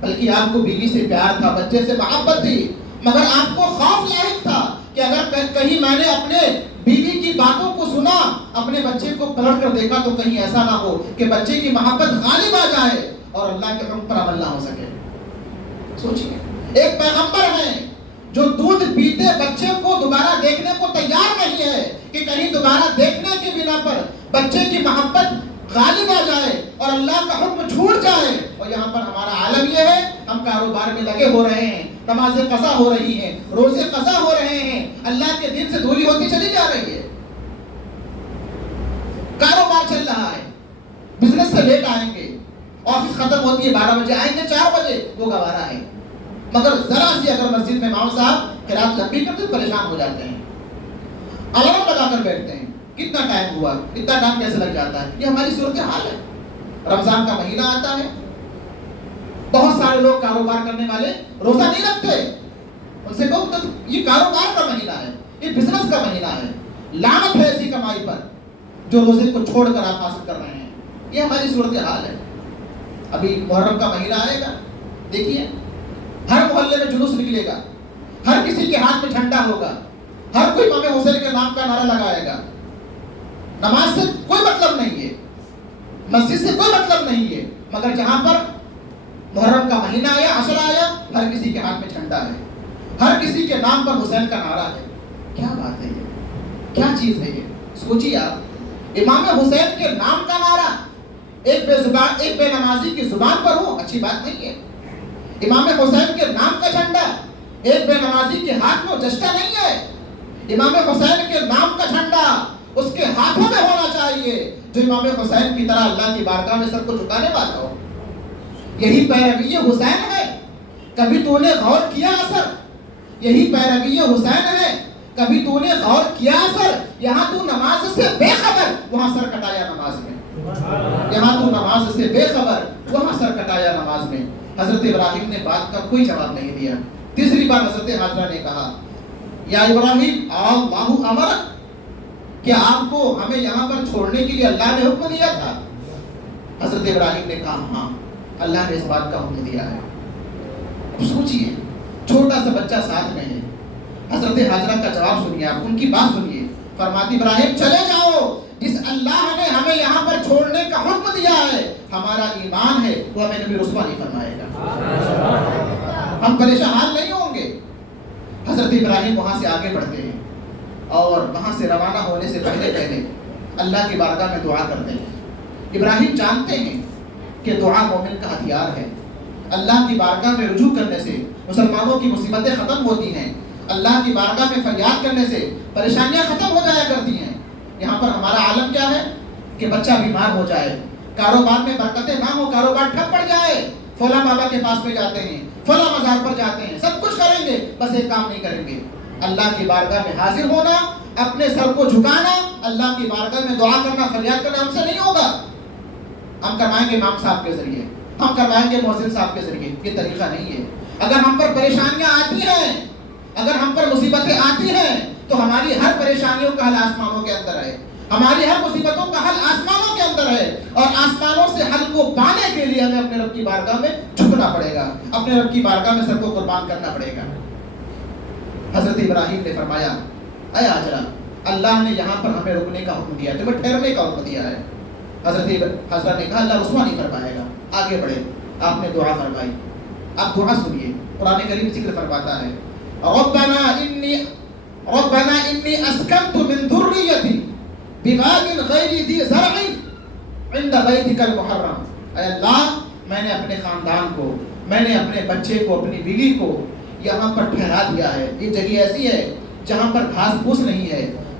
بلکہ آپ کو بیوی سے پیار تھا، بچے سے محبت تھی، مگر آپ کو خوف لاحق تھا کہ اگر کہیں میں نے اپنے بیوی کی باتوں کو سنا، اپنے بچے کو پلٹ کر دیکھا تو کہیں ایسا نہ ہو کہ بچے کی محبت غالب آ جائے اور اللہ کے حکم پر عمل نہ ہو سکے۔ سوچئے، ایک پیغمبر ہے جو دودھ پیتے بچے کو دوبارہ دیکھنے کو تیار نہیں ہے کہ کہیں دوبارہ دیکھنے کی بنا پر بچے کی محبت غالب آ جائے اور اللہ کا حکم چھوٹ جائے۔ اور یہاں پر ہمارا عالم یہ ہے، ہم کاروبار میں لگے ہو رہے ہیں، نمازیں قضا ہو رہی ہیں، روزے قضا ہو رہے ہیں، اللہ کے دین سے دوری ہوتی چلی جا رہی ہے۔ کاروبار چل رہا ہے، بزنس سے لیٹ آئیں گے، آفس ختم ہوتی ہے 12 بجے، آئیں گے 4 بجے، وہ گوارا ہے۔ مگر ذرا سی اگر مسجد میں امام صاحب قرات لمبی کرتے تو پریشان ہو جاتے ہیں، الارم لگا کر بیٹھتے ہیں، کتنا ٹائم ہوا، اتنا ٹائم کیسے لگ جاتا ہے۔ یہ ہماری صورتحال ہے۔ رمضان کا مہینہ آتا ہے، بہت سارے لوگ کاروبار کرنے والے روزہ نہیں رکھتے، ان سے کہو تو یہ کاروبار کا مہینہ ہے، یہ بزنس کا مہینہ ہے، لعنت ہے ایسی کمائی پر جو روزے کو چھوڑ کر آپ حاصل کر رہے ہیں۔ یہ ہماری صورتحال ہے۔ ابھی محرم کا مہینہ آئے گا، دیکھیے ہر محلے میں جلوس نکلے گا، ہر کسی کے ہاتھ میں جھنڈا ہوگا، ہر کوئی امام حسین کے نام کا نعرہ لگائے گا۔ نماز سے کوئی مطلب نہیں ہے، مسجد سے کوئی مطلب نہیں ہے، مگر جہاں پر محرم کا مہینہ آیا، عشر آیا، ہر کسی کے ہاتھ میں جھنڈا ہے، ہر کسی کے نام پر حسین کا نعرہ ہے۔ کیا بات ہے یہ؟ کیا چیز ہے یہ؟ سوچیے آپ، امام حسین کے نام کا نعرہ ایک بے نمازی کی زبان پر ہو، اچھی بات نہیں ہے۔ امام حسین کے نام کا جھنڈا ایک بے نمازی کے ہاتھ میں جشتہ نہیں ہے۔ امام حسین کے نام کا جھنڈا اس کے ہاتھوں میں ہونا چاہیے جو امام حسین کی طرح اللہ کی بارگاہ میں سر کو جھکانے والا ہو۔ یہی پیروی حسین ہے، کبھی تو نے غور کیا اثر؟ یہی پیروی حسین ہے، کبھی تو نے غور کیا اثر؟ یہاں تو نماز سے بے خبر، وہاں سر کٹایا نماز میں۔ یہاں تو نماز سے بے خبر، وہاں سر کٹایا نماز میں۔ حضرت ابراہیم نے بات کا کوئی جواب نہیں دیا۔ تیسری بار حضرت ہاجرہ نے کہا، یا ابراہیم اللہ امرک، کیا آپ کو ہمیں یہاں پر چھوڑنے کے لیے اللہ نے حکم دیا تھا؟ حضرت ابراہیم نے کہا ہاں، اللہ نے اس بات کا حکم دیا ہے۔ اب سوچئے، چھوٹا سا بچہ ساتھ میں ہے، حضرت ہاجرہ کا جواب سنیے، آپ ان کی بات سنیے۔ فرماتی ابراہیم چلے جاؤ، جس اللہ نے ہمیں یہاں پر چھوڑنے کا حکم دیا ہے، ہمارا ایمان ہے، وہ ہمیں کبھی رسوا نہیں فرمائے گا، ہم پریشان نہیں ہوں گے۔ حضرت ابراہیم وہاں سے آگے بڑھتے ہیں اور وہاں سے روانہ ہونے سے پہلے اللہ کی بارگاہ میں دعا کرتے ہیں۔ ابراہیم جانتے ہیں کہ دعا مومن کا ہتھیار ہے، اللہ کی بارگاہ میں رجوع کرنے سے مسلمانوں کی مصیبتیں ختم ہوتی ہیں، اللہ کی بارگاہ میں فریاد کرنے سے پریشانیاں ختم ہو جایا کرتی ہیں۔ یہاں پر ہمارا عالم کیا ہے کہ بچہ بیمار ہو جائے، کاروبار میں برکتیں نہ ہو، کاروبار ٹھپ پڑ جائے، فلاں بابا کے پاس میں جاتے ہیں، فلاں مزار پر جاتے ہیں، سب کچھ کریں گے، بس ایک کام نہیں کریں گے، اللہ کی بارگاہ میں حاضر ہونا، اپنے سر کو جھکانا، اللہ کی بارگاہ میں دعا کرنا، فریاد کرنا ہم سے نہیں ہوگا۔ ہم کروائیں گے امام صاحب کے ذریعے، ہم کروائیں گے مؤذن صاحب کے ذریعے، یہ طریقہ نہیں ہے۔ اگر ہم پر پریشانیاں آتی ہیں، اگر ہم پر مصیبتیں آتی ہیں تو ہماری ہر پریشانیوں کا حل آسمانوں کے اندر ہے، ہماری ہر مصیبتوں کا حل آسمانوں کے اندر ہے، اور آسمانوں سے حل کو پانے کے لیے ہمیں اپنے رب کی بارگاہ میں جھکنا پڑے گا، اپنے رب کی بارگاہ میں سر کو قربان کرنا پڑے گا۔ حضرت ابراہیم نے فرمایا، اے ہاجرہ، اللہ نے یہاں پر ہمیں رکنے کا حکم دیا ہے، تمہیں ٹھہرنے کا حکم دیا ہے۔ حضرت ہاجرہ نے کہا اللہ رسوا نہیں فرمائے گا، آگے بڑھے۔ آپ نے دعا فرمائی، آپ دعا سنیے، قرآن کریم ذکر فرماتا ہے، ربنا انی اسکنت من ذریتی بواد غیر ذی زرع عند بیتک المحرم۔ اے اللہ، میں نے اپنے خاندان کو، میں نے اپنے بچے کو، اپنی بیوی کو یہاں پر ٹھہرا دیا ہے، یہ جگہ ایسی ہے جہاں پر گھاس پھوس نہیں ہے،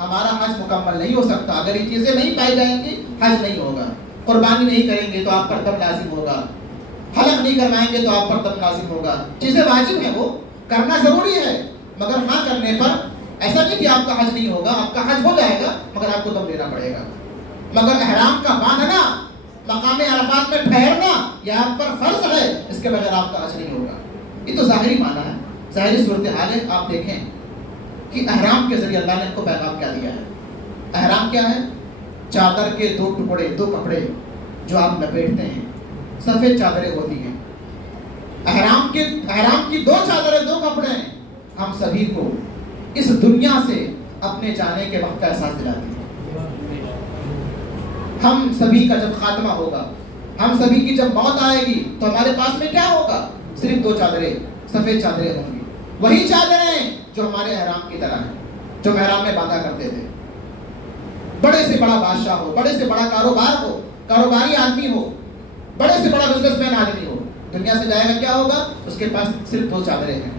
ہمارا حج مکمل نہیں ہو سکتا. اگر یہ چیزیں نہیں پائی جائیں گی حج نہیں ہوگا. قربانی نہیں کریں گے تو آپ پر دم لازم ہوگا. حلق نہیں کروائیں گے تو آپ پر دم لازم ہوگا. چیزیں واجب ہیں, وہ کرنا ضروری ہے, مگر ہاں کرنے پر ایسا نہیں کہ آپ کا حج نہیں ہوگا. آپ کا حج ہو جائے گا مگر آپ کو دم لینا پڑے گا. مگر احرام کا باندھنا, مقام عرفات میں ٹھہرنا یہ آپ پر فرض ہے, اس کے بغیر آپ کا حج نہیں ہوگا. یہ تو ظاہری معنی ہے, ظاہری صورتحال ہے. آپ دیکھیں کہ احرام کے ذریعے اللہ نے ان کو پیغام کیا دیا ہے. احرام کیا ہے؟ چادر کے دو ٹکڑے, دو کپڑے جو آپ لپیٹتے ہیں, سفید چادریں ہوتی ہیں. احرام کی دو چادریں, دو کپڑے ہم سبھی کو اس دنیا سے اپنے جانے کے وقت کا احساس دلاتی ہیں. ہم سبھی کا جب خاتمہ ہوگا, ہم سبھی کی جب موت آئے گی تو ہمارے پاس میں کیا ہوگا؟ صرف دو چادریں, سفید چادریں ہوں گی. وہی چادریں جو ہمارے احرام کی طرح ہیں, جو محرام میں باندھا کرتے تھے. بڑے سے بڑا بادشاہ ہو, بڑے سے بڑا کاروبار ہو, کاروباری آدمی ہو, بڑے سے بڑا بزنس مین آدمی ہو, دنیا سے جائے گا کیا ہوگا؟ اس کے پاس صرف دو چادریں ہیں.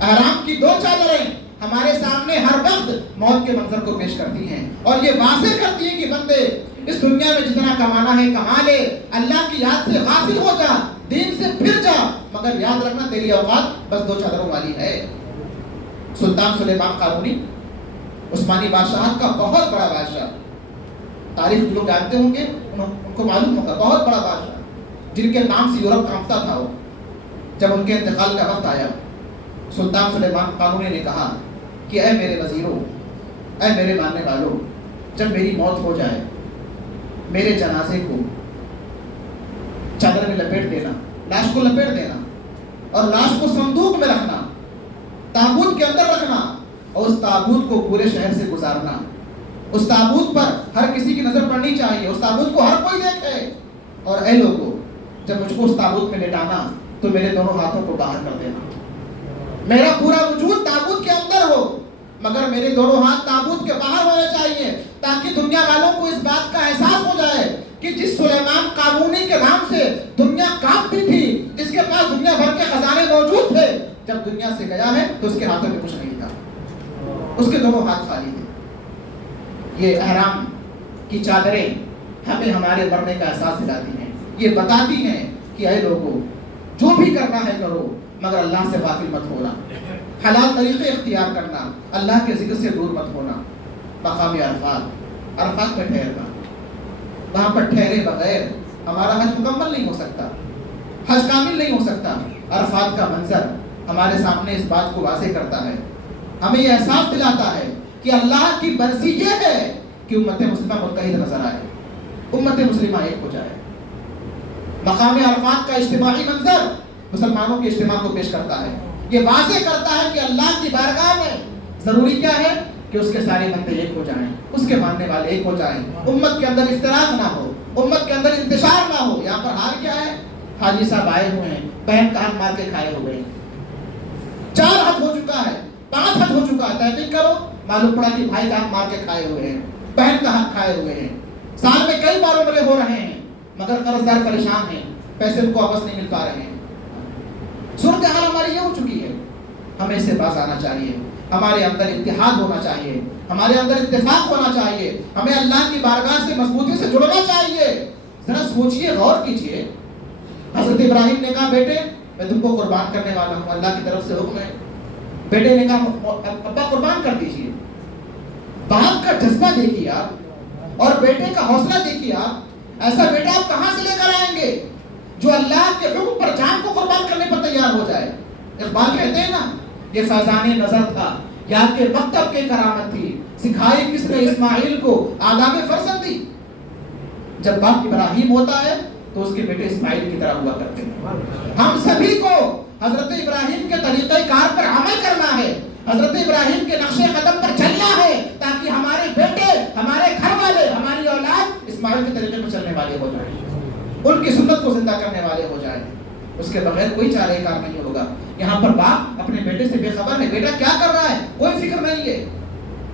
احرام کی دو چادریں ہمارے سامنے ہر وقت موت کے منظر کو پیش کرتی ہیں اور یہ واضح کرتی ہیں کہ بندے اس دنیا میں جتنا کمانا ہے کما لے, اللہ کی یاد سے غافل ہو جا, دین سے پھر جا, مگر یاد رکھنا تیری اوقات بس دو چادروں والی ہے. سلطان سلیمان قانونی عثمانی بادشاہت کا بہت بڑا بادشاہ, تاریخ لوگ جانتے ہوں گے, ان کو معلوم ہوگا, بہت بڑا بادشاہ جن کے نام سے یورپ کانپتا تھا. وہ جب ان کے انتقال کا وقت آیا, سلطان سلیمان قانونی نے کہا کہ اے میرے وزیروں, اے میرے ماننے والوں, جب میری موت ہو جائے میرے جنازے کو چادر میں لپیٹ دینا, لاش کو لپیٹ دینا اور لاش کو صندوق میں رکھنا, تابوت کے اندر رکھنا اور اس تابوت کو پورے شہر سے گزارنا. اس تابوت پر ہر کسی کی نظر پڑنی چاہیے, اس تابوت کو ہر کوئی دیکھے. اور اے لوگوں, جب مجھ کو اس تابوت میں لٹانا تو میرے دونوں ہاتھوں کو باہر کر دینا. میرا پورا وجود تابوت کے اندر ہو مگر میرے دونوں ہاتھ تابوت کے باہر ہونے چاہیے, تاکہ دنیا والوں کو اس بات کا احساس ہو جائے کہ جس سلیمان قانونی کے نام سے دنیا کانپتی تھی, جس کے پاس دنیا بھر کے خزانے موجود تھے, جب دنیا سے گیا ہے تو اس کے ہاتھوں میں کچھ نہیں تھا, اس کے دونوں ہاتھ خالی تھے. یہ احرام کی چادریں ہمیں ہمارے مرنے کا احساس دلاتی ہیں. یہ بتاتی ہیں کہ اے لوگوں, جو بھی کرنا ہے کرو مگر اللہ سے غافل مت ہونا, حلال طریقے اختیار کرنا, اللہ کے ذکر سے دور مت ہونا. مقام عرفات, عرفات پہ ٹھہرنا, وہاں پر ٹھہرے بغیر ہمارا حج مکمل نہیں ہو سکتا, حج کامل نہیں ہو سکتا. عرفات کا منظر ہمارے سامنے اس بات کو واضح کرتا ہے, ہمیں یہ احساس دلاتا ہے کہ اللہ کی مرضی یہ ہے کہ امت مسلمہ متحد نظر آئے, امت مسلمہ ایک ہو جائے. مقام عرفات کا اجتماعی منظر مسلمانوں کے اجتماع کو پیش کرتا ہے. یہ واضح کرتا ہے کہ اللہ کی بارگاہ میں ضروری کیا ہے کہ اس کے سارے بندے ایک ہو جائیں, اس کے ماننے والے ایک ہو جائیں, امت کے اندر افتراق نہ ہو, امت کے اندر انتشار نہ ہو. یہاں پر حال کیا ہے؟ حاجی صاحب آئے ہوئے ہیں, بہن کا ہاتھ مار کے کھائے ہوئے ہیں, 4 ہاتھ ہو چکا ہے, 5 ہاتھ ہو چکا ہے, تحقیق کرو, معلوم پڑا کہ بھائی کا ہاتھ مار کے کھائے ہوئے ہیں, بہن کا ہاتھ کھائے ہوئے ہیں. سال میں کئی بار عمرے ہو رہے ہیں مگر قرضدار پریشان ہیں, پیسے ان کو واپس نہیں مل پا رہے ہیں. صورتحال ہماری یہ ہو چکی ہے. ہمیں اس سے باز آنا چاہیے, ہمارے اندر اتحاد ہونا چاہیے, ہمارے اندر اتفاق ہونا چاہیے, ہمیں اللہ کی بارگاہ سے مضبوطی سے جڑنا چاہیے. ذرا سوچئے, غور کیجئے. حضرت ابراہیم نے کہا بیٹے میں تم کو قربان کرنے والا ہوں, اللہ کی طرف سے حکم ہے. بیٹے نے کہا ابا قربان کر دیجئے. باپ کا جذبہ دیکھیے آپ, اور بیٹے کا حوصلہ دیکھیے آپ. ایسا بیٹا آپ کہاں سے لے کر آئیں گے جو اللہ کے حکم پر جان کو قربان کرنے پر تیار ہو جائے. اقبال کہتے ہیں نا, یہ فیضان نظر تھا یا کہ مکتب کی کرامت تھی, سکھائی کس نے اسماعیل کو آداب فرزندی. جب باپ ابراہیم ہوتا ہے تو اس کے بیٹے اسماعیل کی طرح ہوا کرتے ہیں. ہم سبھی کو حضرت ابراہیم کے طریقہ کار پر عمل کرنا ہے, حضرت ابراہیم کے نقش قدم پر چلنا ہے, تاکہ ہمارے بیٹے, ہمارے گھر والے, ہماری اولاد اسماعیل کے طریقے پر چلنے والے ہو جائیں, ان کی سنت کو زندہ کرنے والے ہو جائیں. اس کے بغیر کوئی چارہ کار نہیں ہوگا. یہاں پر باپ اپنے بیٹے سے بے خبر ہے, بیٹا کیا کر رہا ہے کوئی فکر نہیں ہے,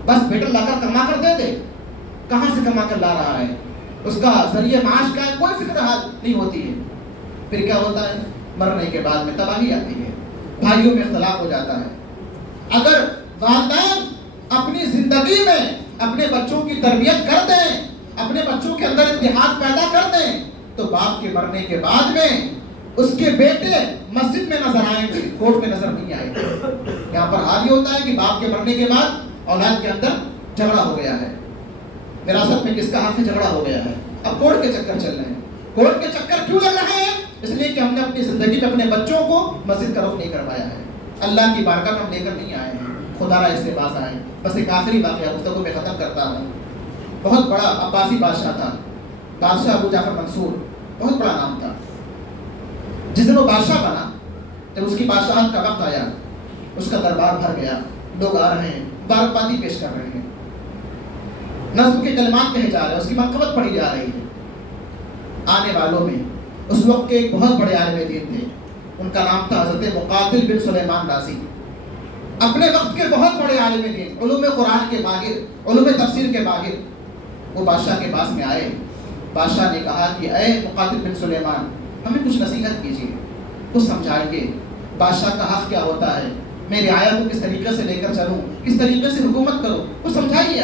بس بیٹا لا کر کما کر دے دے, کہاں سے کما کر لا رہا ہے, اس کا ذریعہ معاش کا ہے, کوئی فکر حال نہیں ہوتی ہے. پھر کیا ہوتا ہے؟ مرنے کے بعد میں تباہی آتی ہے, بھائیوں میں اختلاف ہو جاتا ہے. اگر والدین اپنی زندگی میں اپنے بچوں کی تربیت کر دیں، اپنے بچوں کے اندر اتحاد پیدا کر دیں، تو باپ کے مرنے کے بعد میں اس کے بیٹے مسجد میں نظر آئیں گے، کورٹ میں نظر نہیں آئیں گے۔ یہاں پر حال یہ ہوتا ہے کہ باپ کے مرنے کے بعد اولاد کے اندر جھگڑا ہو گیا ہے، وراثت میں کس کا حق ہے، جھگڑا ہو گیا ہے، اب کورٹ کے چکر چل رہے ہیں۔ کورٹ کے چکر کیوں لگ رہے ہیں؟ اس لیے کہ ہم نے اپنی زندگی میں اپنے بچوں کو مسجد کا رخ نہیں کروایا ہے، اللہ کی بارگاہ میں ہم لے کر نہیں آئے ہیں۔ خدا را اس سے باز آئے۔ بس ایک آخری واقعہ گفتگو میں ختم کرتا ہوں۔ بہت بڑا عباسی بادشاہ تھا، بادشاہ ابو جعفر منصور، بہت بڑا نام تھا۔ جس دن وہ بادشاہ بنا، جب اس کی بادشاہت کا وقت آیا، اس کا دربار بھر گیا، لوگ آ رہے ہیں، مبارکبادی پیش کر رہے ہیں، نظم کے کلمات کہے جا رہے ہیں، اس کی منقبت پڑھی جا رہی ہے۔ آنے والوں میں اس وقت کے ایک بہت بڑے عالم دین تھے، ان کا نام تھا حضرت مقاتل بن سلیمان رازی، اپنے وقت کے بہت بڑے عالم دین، علوم قرآن کے ماہر، علوم تفسیر کے ماہر۔ وہ بادشاہ کے پاس میں آئے، بادشاہ نے کہا کہ اے مقاتل بن سلیمان، ہمیں کچھ نصیحت کیجیے، کچھ سمجھائیے، بادشاہ کا حق کیا ہوتا ہے، میں رعایا کو کس طریقے سے لے کر چلوں، کس طریقے سے حکومت کروں، کچھ سمجھائیے۔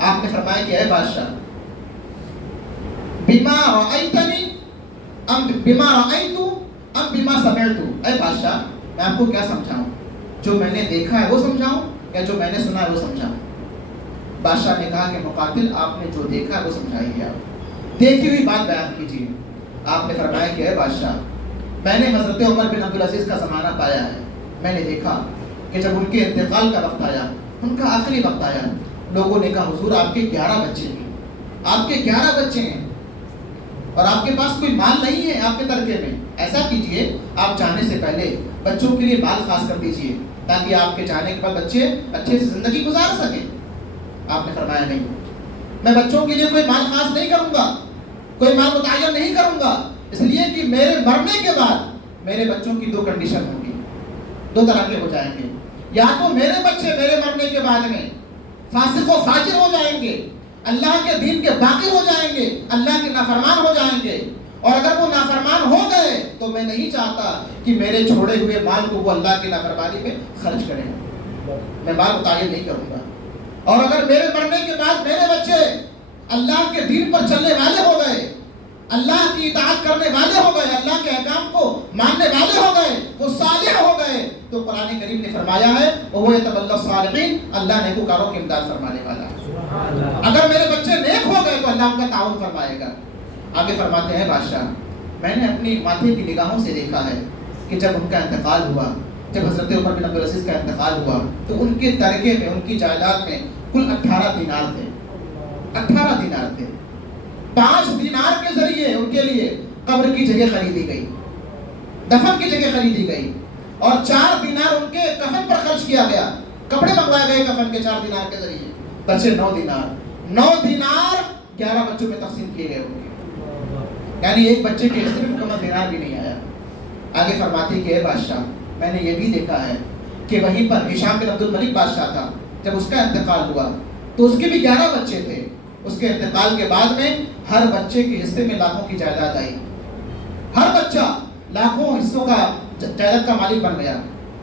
آپ نے فرمایا کہ اے بادشاہ، بما رأیتنی ام بما رأیتو ام بما سمعتو، اے بادشاہ میں آپ کو کیا سمجھاؤں، جو میں نے دیکھا ہے وہ سمجھاؤں یا جو میں نے سنا ہے وہ سمجھاؤں؟ بادشاہ نے کہا کہ مقاتل آپ نے جو دیکھا ہے وہ سمجھائیے، آپ دیکھی ہوئی بات بیان کیجیے۔ آپ نے فرمایا کہ اے بادشاہ، میں نے حضرت عمر بن عبدالعزیز کا زمانہ پایا ہے، میں نے دیکھا کہ جب ان کے انتقال کا وقت آیا، ان کا آخری وقت آیا، لوگوں نے کہا حضور آپ کے 11 بچے ہیں، آپ کے 11 بچے ہیں اور آپ کے پاس کوئی مال نہیں ہے آپ کے ترکے میں، ایسا کیجئے آپ جانے سے پہلے بچوں کے لیے مال خاص کر دیجئے تاکہ آپ کے جانے کے بعد بچے اچھے سے زندگی گزار سکیں۔ آپ نے فرمایا نہیں، میں بچوں کے لیے کوئی مال خاص نہیں کروں گا، کوئی مال متعین نہیں کروں گا، اس لیے کہ میرے مرنے کے بعد میرے بچوں کی 2 کنڈیشن ہوں گی، 2 طرح کے ہو جائیں گے، یا تو میرے بچے میرے مرنے کے بعد میں فاسق و فاجر ہو جائیں گے، اللہ کے دین کے باقی ہو جائیں گے، اللہ کے نافرمان ہو جائیں گے، اور اگر وہ نافرمان ہو گئے تو میں نہیں چاہتا کہ میرے چھوڑے ہوئے مال کو وہ اللہ کی نافرمانی میں خرچ کریں، میں مال متعین نہیں کروں گا۔ اور اگر میرے مرنے کے بعد میرے بچے اللہ کے دین پر چلنے والے ہو گئے، اللہ کی اطاعت کرنے والے ہو گئے، اللہ کے احکام کو ماننے والے ہو گئے، وہ صالح ہو گئے، تو قرآن کریم نے فرمایا ہے وہ یتولی الصالحین، اللہ نیکوکاروں کی امداد فرمانے والا ہے۔ اگر میرے بچے نیک ہو گئے تو اللہ ان کا تعاون فرمائے گا۔ آگے فرماتے ہیں بادشاہ، میں نے اپنی ماتھے کی نگاہوں سے دیکھا ہے کہ جب ان کا انتقال ہوا، جب حضرت عمر بن عبدالعزیز کا انتقال ہوا تو ان کے ترکے میں، ان کی جائیداد میں کل 18 دینار تھے، 18 دینار تھے۔ 5 دینار کے ذریعے ان کے لیے قبر کی جگہ خریدی گئی، دفن کی جگہ خریدی گئی، اور 4 دینار ان کے کفن پر خرچ کیا گیا، کپڑے منگوائے گئے کفن کے 4 دینار کے ذریعے، بچے 9 دینار، 9 دینار 11 بچوں میں تقسیم کیے گئے ہوں گے، یعنی ایک بچے کے حصے میں مکمل دینار بھی نہیں آیا۔ آگے فرماتے کہ اے بادشاہ، میں نے یہ بھی دیکھا ہے کہ وہیں پر ہشام بن عبد الملک بادشاہ تھا، جب اس کا انتقال ہوا تو اس کے بھی 11 بچے تھے، اس کے انتقال کے بعد میں ہر بچے کے حصے میں لاکھوں کی جائیداد آئی، ہر بچہ لاکھوں حصوں کا جائیداد کا مالک بن گیا۔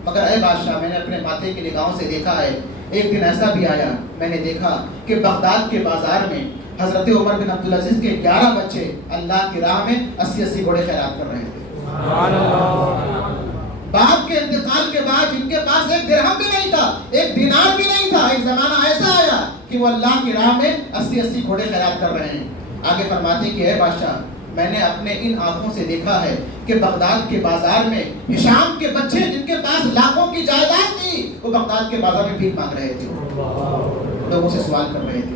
مگر اے بادشاہ، میں نے اپنے ماتھے کی نگاہوں سے دیکھا ہے، ایک دن ایسا بھی آیا، میں نے دیکھا کہ بغداد کے بازار میں حضرت عمر بن عبدالعزیز کے 11 بچے اللہ کی راہ میں 80 گھوڑے خیرات کر رہے تھے۔ سبحان اللہ۔ باپ کے انتقال کے بعد جن کے پاس 1 درہم بھی نہیں تھا، 1 دینار بھی نہیں تھا، ایک زمانہ ایسا آیا کہ وہ اللہ کی راہ میں 80 گھوڑے خیرات کر رہے ہیں۔ آگے فرماتے کہ اے بادشاہ، میں نے اپنے ان آنکھوں سے دیکھا ہے کہ بغداد کے بازار میں ہشام کے بچے جن کے پاس لاکھوں کی جائیداد تھی، وہ بغداد کے بازار میں بھیک مانگ رہے تھے، لوگوں سے سوال کر رہے تھے۔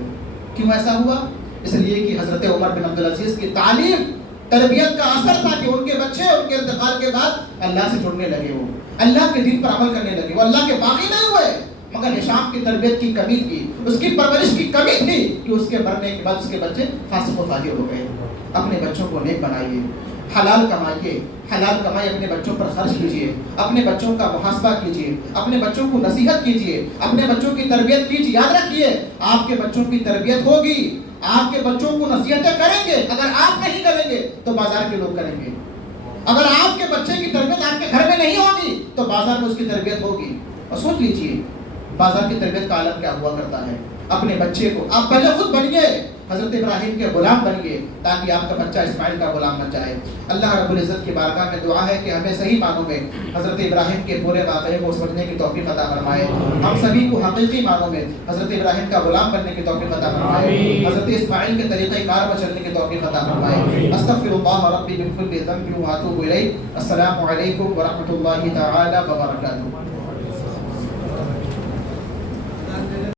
کیوں ایسا ہوا؟ اس لیے کہ حضرت عمر بن عبدالعزیز کی تعلیم، تربیت کا اثر تھا کہ ان کے بچے ان کے انتقال کے بعد اللہ سے جڑنے لگے، وہ اللہ کے دین پر عمل کرنے لگے، وہ اللہ کے باقی نہیں ہوئے۔ مگر ہشام کی تربیت کی کمی تھی، اس کی پرورش کی کمی تھی کہ اس کے مرنے کے بعد اس کے بچے فاسق و فاجر ہو گئے۔ اپنے بچوں کو نیک بنائیے، حلال کمائیے، حلال کمائی اپنے بچوں پر خرچ کیجیے، اپنے بچوں کا محاسبہ کیجیے، اپنے بچوں کو نصیحت کیجیے، اپنے بچوں کی تربیت کیجیے۔ یاد رکھیے، آپ کے بچوں کی تربیت ہوگی، آپ کے بچوں کو نصیحتیں کریں گے، اگر آپ نہیں کریں گے تو بازار کے لوگ کریں گے۔ اگر آپ کے بچے کی تربیت آپ کے گھر میں نہیں ہوگی تو بازار میں اس کی تربیت ہوگی۔ اور سوچ لیجیے بازار کی تربیت کا عالم کیا ہوا کرتا ہے۔ اپنے بچے کو آپ پہلے خود بنیے حضرت ابراہیم کے غلام بنیے تاکہ آپ کا بچہ اسماعیل کا غلام بن جائے. اللہ رب العزت کی بارگاہ میں دعا ہے کہ ہمیں صحیح معنوں میں حضرت ابراہیم کے پورے واقعے کو سمجھنے کی توفیق عطا فرمائے. ہم سبھی کو حقیقی معنوں میں حضرت ابراہیم کا غلام بننے کی توفیق عطا فرمائے. حضرت اسماعیل کے طریقہ کار پر چلنے کی توفیق عطا فرمائے. استغفر اللہ ربی من کل ذنب واتوب الیہ. السلام علیکم ورحمۃ اللہ تعالی وبرکاتہ.